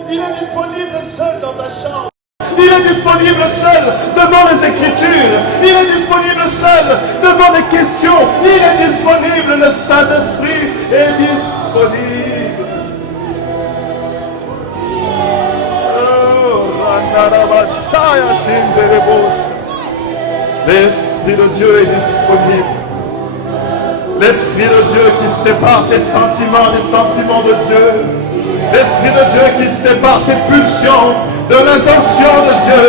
Il est disponible seul dans ta chambre. Il est disponible seul devant les Écritures. Il est disponible seul devant les questions. Il est disponible, le Saint-Esprit est disponible. L'Esprit de Dieu est disponible. L'Esprit de Dieu qui sépare tes sentiments des sentiments de Dieu. L'Esprit de Dieu qui sépare tes pulsions de l'intention de Dieu.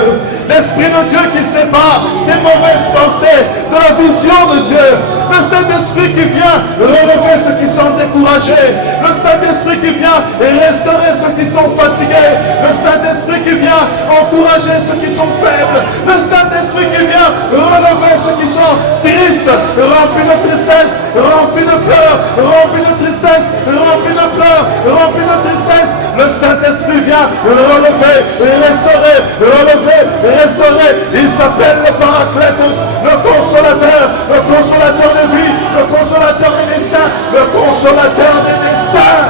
L'Esprit de Dieu qui sépare tes mauvaises pensées de la vision de Dieu. Le Saint-Esprit qui vient relever ceux qui sont découragés. Le Saint-Esprit qui vient restaurer ceux qui sont fatigués. Le Saint-Esprit qui vient encourager ceux qui sont faibles. Le Saint-Esprit qui vient relever ceux qui sont tristes, remplis de tristesse, remplis de pleurs, remplis de tristesse, remplis de pleurs, remplis de tristesse. Le Saint-Esprit vient relever, restaurer, relever, restaurer. Il s'appelle le Paraclétos, le consolateur de vie, le consolateur des destins, le consolateur des destins.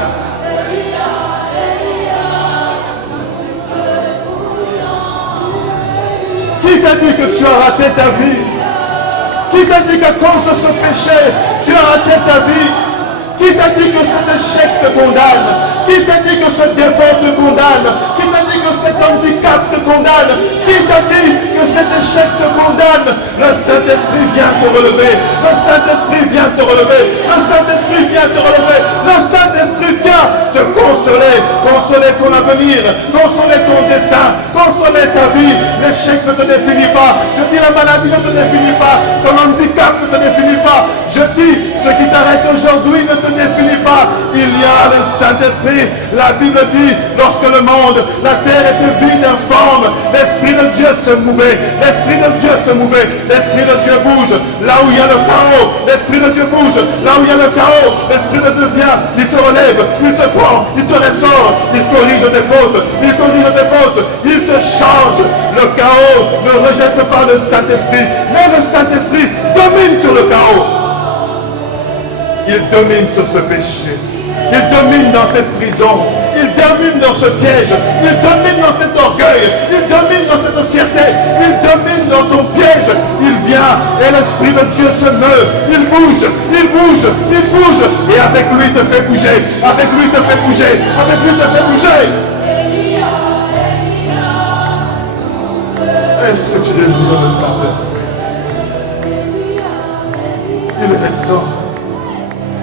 Qui t'a dit que tu as raté ta vie? Qui t'a dit qu'à cause de ce péché, tu as raté ta vie? Qui t'a dit que cet échec te condamne? Qui t'a dit que ce défaut te condamne? Qui t'a dit que cet handicap te condamne? Qui t'a dit que cet échec te condamne? Le Saint-Esprit vient te relever. Le Saint-Esprit vient te relever. Le Saint-Esprit vient te relever. Le Saint-Esprit vient te consoler. Consoler ton avenir. Consoler ton destin. Consoler ta vie. L'échec ne te définit pas. Je dis la maladie ne te définit pas. Ton handicap ne te définit pas. Je dis ce qui t'arrête aujourd'hui ne te définit pas. Il y a le Saint-Esprit. La Bible dit, lorsque le monde, la terre était vide, informe, l'Esprit de Dieu se mouvait. L'Esprit de Dieu se mouvait. L'Esprit de Dieu bouge là où il y a le chaos. L'Esprit de Dieu bouge là où il y a le chaos. L'Esprit de Dieu vient, il te relève, il te prend, il te ressort, il corrige tes fautes, il corrige tes fautes, il te change. Le chaos ne rejette pas le Saint-Esprit, mais le Saint-Esprit domine sur le chaos. Il domine sur ce péché. Il domine dans cette prison. Il domine dans ce piège. Il domine dans cet orgueil. Il domine dans cette fierté. Il domine dans ton piège. Il vient et l'Esprit de Dieu se meut. Il bouge, il bouge, il bouge. Et avec lui il te fait bouger. Avec lui il te fait bouger. Avec lui il te fait bouger. Est-ce que tu désires le Saint-Esprit? Il restaure.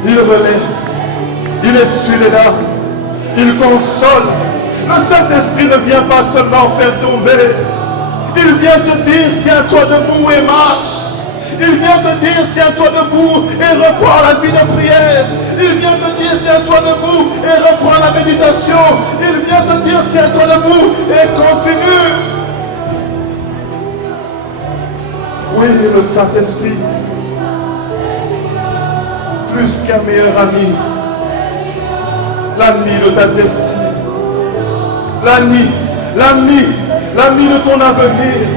Il relève. Il essuie les larmes. Il console. Le Saint-Esprit ne vient pas seulement faire tomber. Il vient te dire, tiens-toi debout et marche. Il vient te dire, tiens-toi debout et reprends la vie de prière. Il vient te dire, tiens-toi debout et reprends la méditation. Il vient te dire, tiens-toi debout et continue. Oui, le Saint-Esprit plus qu'un meilleur ami, l'ami de ta destinée, l'ami de ton avenir,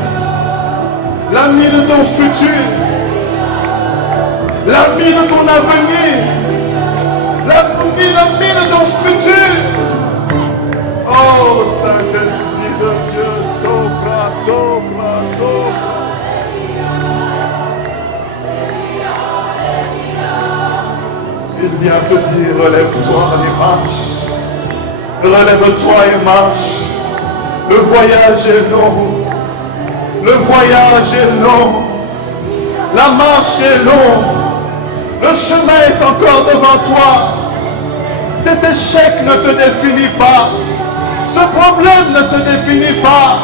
l'ami de ton futur, l'ami de ton avenir, l'ami de ton futur. Oh Saint-Esprit de Dieu, sopra, sopra, sopra. Il vient te dire, relève-toi et marche. Relève-toi et marche. Le voyage est long. Le voyage est long. La marche est longue. Le chemin est encore devant toi. Cet échec ne te définit pas. Ce problème ne te définit pas.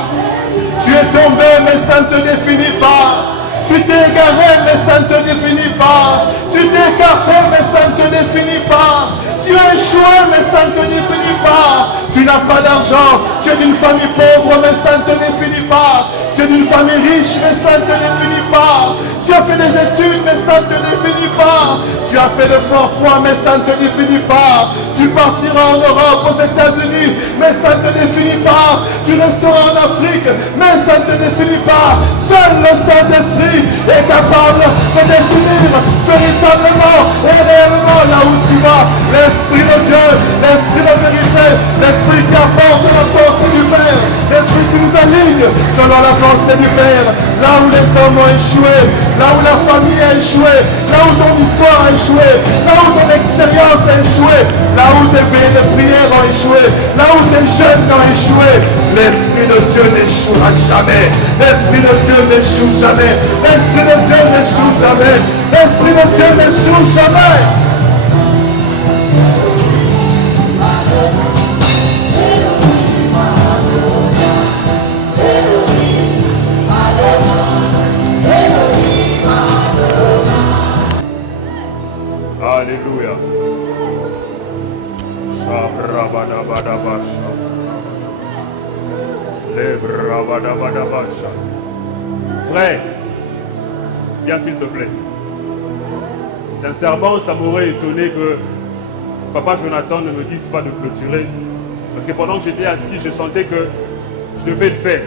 Tu es tombé, mais ça ne te définit pas. Tu t'es égaré, mais ça ne te définit pas. Tu t'es écarté, mais ça ne te définit pas. Tu as échoué, mais ça ne te définit pas. Tu n'as pas d'argent. Tu es d'une famille pauvre, mais ça ne te définit pas. Tu es d'une famille riche, mais ça ne te définit pas. Tu as fait des études, mais ça ne te définit pas. Tu as fait de forts points, mais ça ne te définit pas. Tu partiras en Europe, aux États-Unis, mais ça ne te définit pas. Tu resteras en Afrique, mais ça ne te définit pas. Seul le Saint-Esprit est capable de définir véritablement et réellement là où tu vas. L'Esprit de Dieu, l'Esprit de vérité, l'Esprit qui apporte la pensée du Père, l'Esprit qui nous aligne selon la pensée du Père. Là où les hommes ont échoué, là où la famille a échoué, là où ton histoire a échoué, là où ton expérience a échoué, là où tes veilles de prière ont échoué, là où tes jeunes ont échoué, l'Esprit de Dieu n'échouera jamais. L'Esprit de Dieu n'échoue jamais. L'Esprit de Dieu n'échoue jamais. L'Esprit de Dieu n'échoue jamais. Alléluia. Shabrabadabadabasha. Lebrabadabadabasha. Frère, viens s'il te plaît. Sincèrement, ça m'aurait étonné que Papa Jonathan ne me dise pas de clôturer. Parce que pendant que j'étais assis, je sentais que je devais le faire.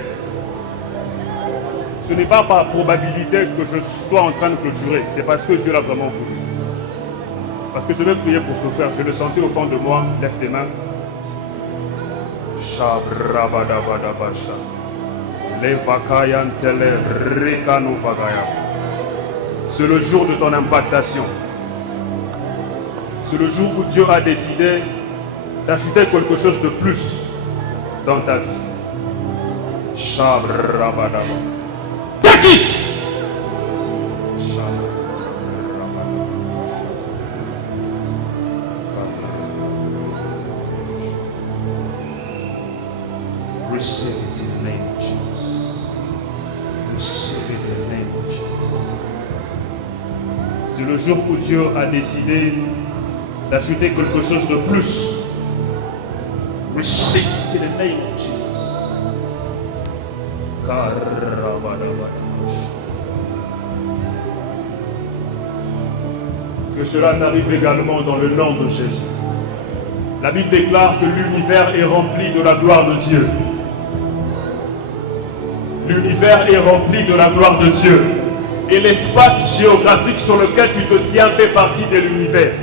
Ce n'est pas par probabilité que je sois en train de clôturer. C'est parce que Dieu l'a vraiment voulu. Parce que je devais prier pour ce frère. Je le sentais au fond de moi. Lève tes mains. Shabrabadabadabasha. Levakayantele rekanovagaya. C'est le jour de ton impactation. C'est le jour où Dieu a décidé d'ajouter quelque chose de plus dans ta vie. Shabrabadabadabasha. Take it! Receive it in the name of Jesus. Receive it in the name of Jesus. C'est le jour où Dieu a décidé d'ajouter quelque chose de plus. Receive it in the name of Jesus. Que cela t'arrive également dans le nom de Jésus. La Bible déclare que l'univers est rempli de la gloire de Dieu. L'univers est rempli de la gloire de Dieu. Et l'espace géographique sur lequel tu te tiens fait partie de l'univers.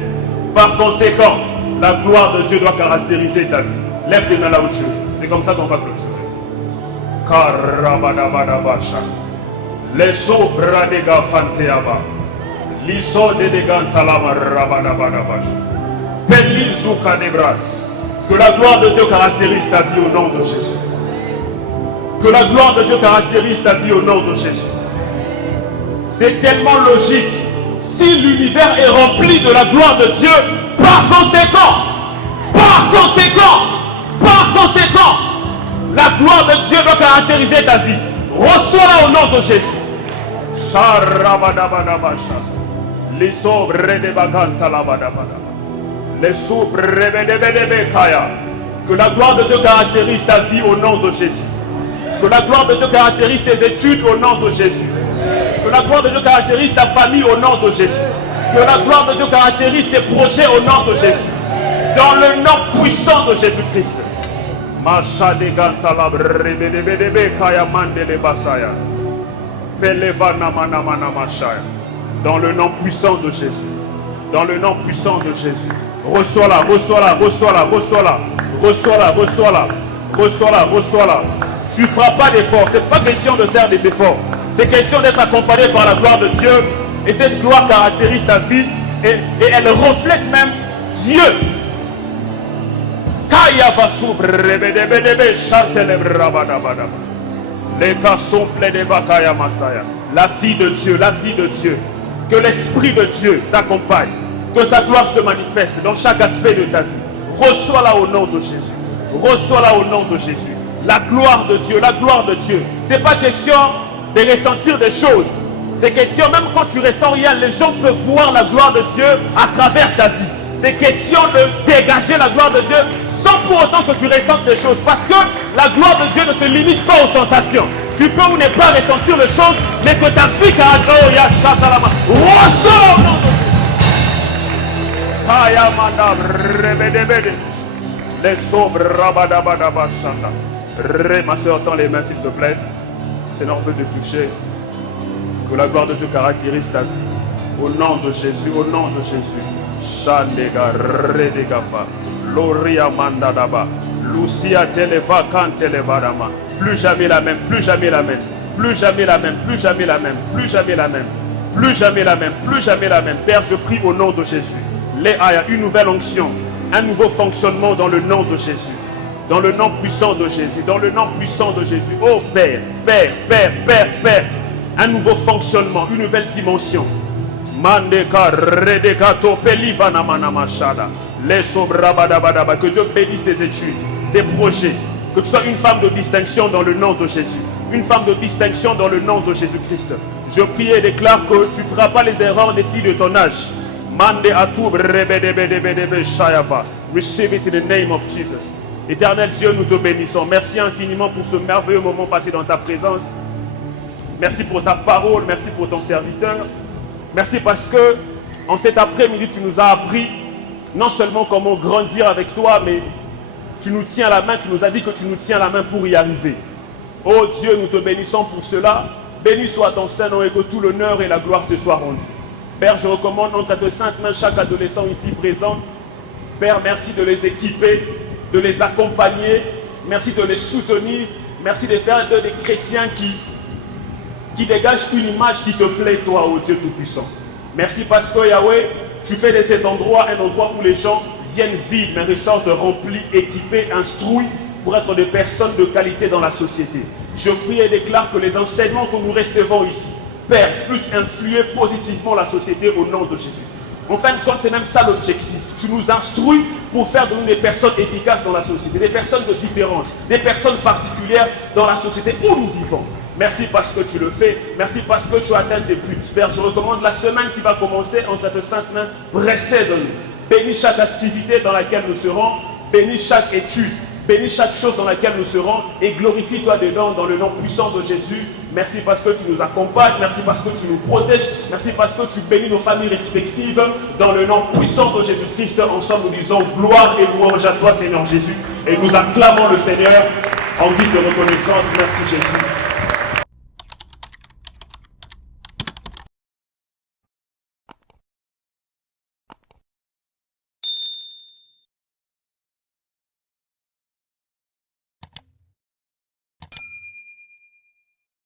Par conséquent, la gloire de Dieu doit caractériser ta vie. Lève tes mains là où tu es. C'est comme ça qu'on va clôturer. Karabadabadabasha. Leso bradega fanteaba. Liso dedegantalama rabadabadabasha. Pelizuka debras. Que la gloire de Dieu caractérise ta vie au nom de Jésus. Que la gloire de Dieu caractérise ta vie au nom de Jésus. C'est tellement logique. Si l'univers est rempli de la gloire de Dieu, par conséquent, la gloire de Dieu doit caractériser ta vie. Reçois-la au nom de Jésus. Que la gloire de Dieu caractérise ta vie au nom de Jésus. Que la gloire de Dieu caractérise tes études au nom de Jésus. Que la gloire de Dieu caractérise ta famille au nom de Jésus. Que la gloire de Dieu caractérise tes projets au nom de Jésus. Dans le nom puissant de Jésus-Christ. Dans le nom puissant de Jésus. Dans le nom puissant de Jésus. Reçois-la, reçois-la, reçois-la, reçois-la. Reçois-la, reçois-la. Reçois-la, reçois-la. Tu ne feras pas d'efforts. Ce n'est pas question de faire des efforts. C'est question d'être accompagné par la gloire de Dieu. Et cette gloire caractérise ta vie. Et elle reflète même Dieu. Les cas sont pleins de Bakaya Masaya. La vie de Dieu, la vie de Dieu. Que l'Esprit de Dieu t'accompagne. Que sa gloire se manifeste dans chaque aspect de ta vie. Reçois-la au nom de Jésus. Reçois-la au nom de Jésus. La gloire de Dieu, la gloire de Dieu. Ce n'est pas question de ressentir des choses. C'est question, même quand tu ressens rien, les gens peuvent voir la gloire de Dieu à travers ta vie. C'est question de dégager la gloire de Dieu sans pour autant que tu ressentes des choses. Parce que la gloire de Dieu ne se limite pas aux sensations. Tu peux ou ne pas ressentir les choses, mais que ta vie caractérise. Reçois au nom de Dieu. Les sobres rabadabadabashanda. Ma soeur, tends les mains s'il te plaît. Seigneur, veut te toucher. Que la gloire de Dieu caractérise ta vie. Au nom de Jésus, au nom de Jésus. Shandega redegafa. Loria mandadaba. Lucia televa kan televadama. Plus jamais la même, plus jamais la même. Plus jamais la même, plus jamais la même, plus jamais la même. Plus jamais la même, plus jamais la même. Père, je prie au nom de Jésus. Léa, une nouvelle onction. Un nouveau fonctionnement dans le nom de Jésus. Dans le nom puissant de Jésus. Dans le nom puissant de Jésus. Oh Père, Père, Père, Père, Père. Un nouveau fonctionnement, une nouvelle dimension. Mandeka redekato pelivana manamashada. Les sobrabadabadaba. Que Dieu bénisse tes études, tes projets. Que tu sois une femme de distinction dans le nom de Jésus. Une femme de distinction dans le nom de Jésus-Christ. Je prie et déclare que tu ne feras pas les erreurs des filles de ton âge. Mande atub rebedebedebedebe shayava. Receive it in the name of Jesus. Éternel Dieu, nous te bénissons. Merci infiniment pour ce merveilleux moment passé dans ta présence. Merci pour ta parole, merci pour ton serviteur. Merci parce que en cet après-midi, tu nous as appris non seulement comment grandir avec toi, mais tu nous tiens la main, tu nous as dit que tu nous tiens la main pour y arriver. Oh Dieu, nous te bénissons pour cela. Béni soit ton Saint-Nom et que tout l'honneur et la gloire te soient rendus. Père, je recommande entre tes saintes mains chaque adolescent ici présent. Père, merci de les équiper, de les accompagner. Merci de les soutenir. Merci de faire d'eux des chrétiens qui dégagent une image qui te plaît, toi, ô Dieu Tout-Puissant. Merci parce que, Yahweh, tu fais de cet endroit un endroit où les gens viennent vides, mais ressortent remplis, équipés, instruits pour être des personnes de qualité dans la société. Je prie et déclare que les enseignements que nous recevons ici, Père, puissent influer positivement la société au nom de Jésus. En fin de compte, c'est même ça l'objectif. Tu nous instruis pour faire de nous des personnes efficaces dans la société, des personnes de différence, des personnes particulières dans la société où nous vivons. Merci parce que tu le fais. Merci parce que tu atteins tes buts. Père, je recommande la semaine qui va commencer entre tes saintes mains. Précède-nous. Bénis chaque activité dans laquelle nous serons. Bénis chaque étude. Bénis chaque chose dans laquelle nous serons. Et glorifie-toi dedans dans le nom puissant de Jésus. Merci parce que tu nous accompagnes. Merci parce que tu nous protèges. Merci parce que tu bénis nos familles respectives. Dans le nom puissant de Jésus-Christ, ensemble nous disons gloire et louange à toi, Seigneur Jésus. Et nous acclamons le Seigneur en guise de reconnaissance. Merci Jésus.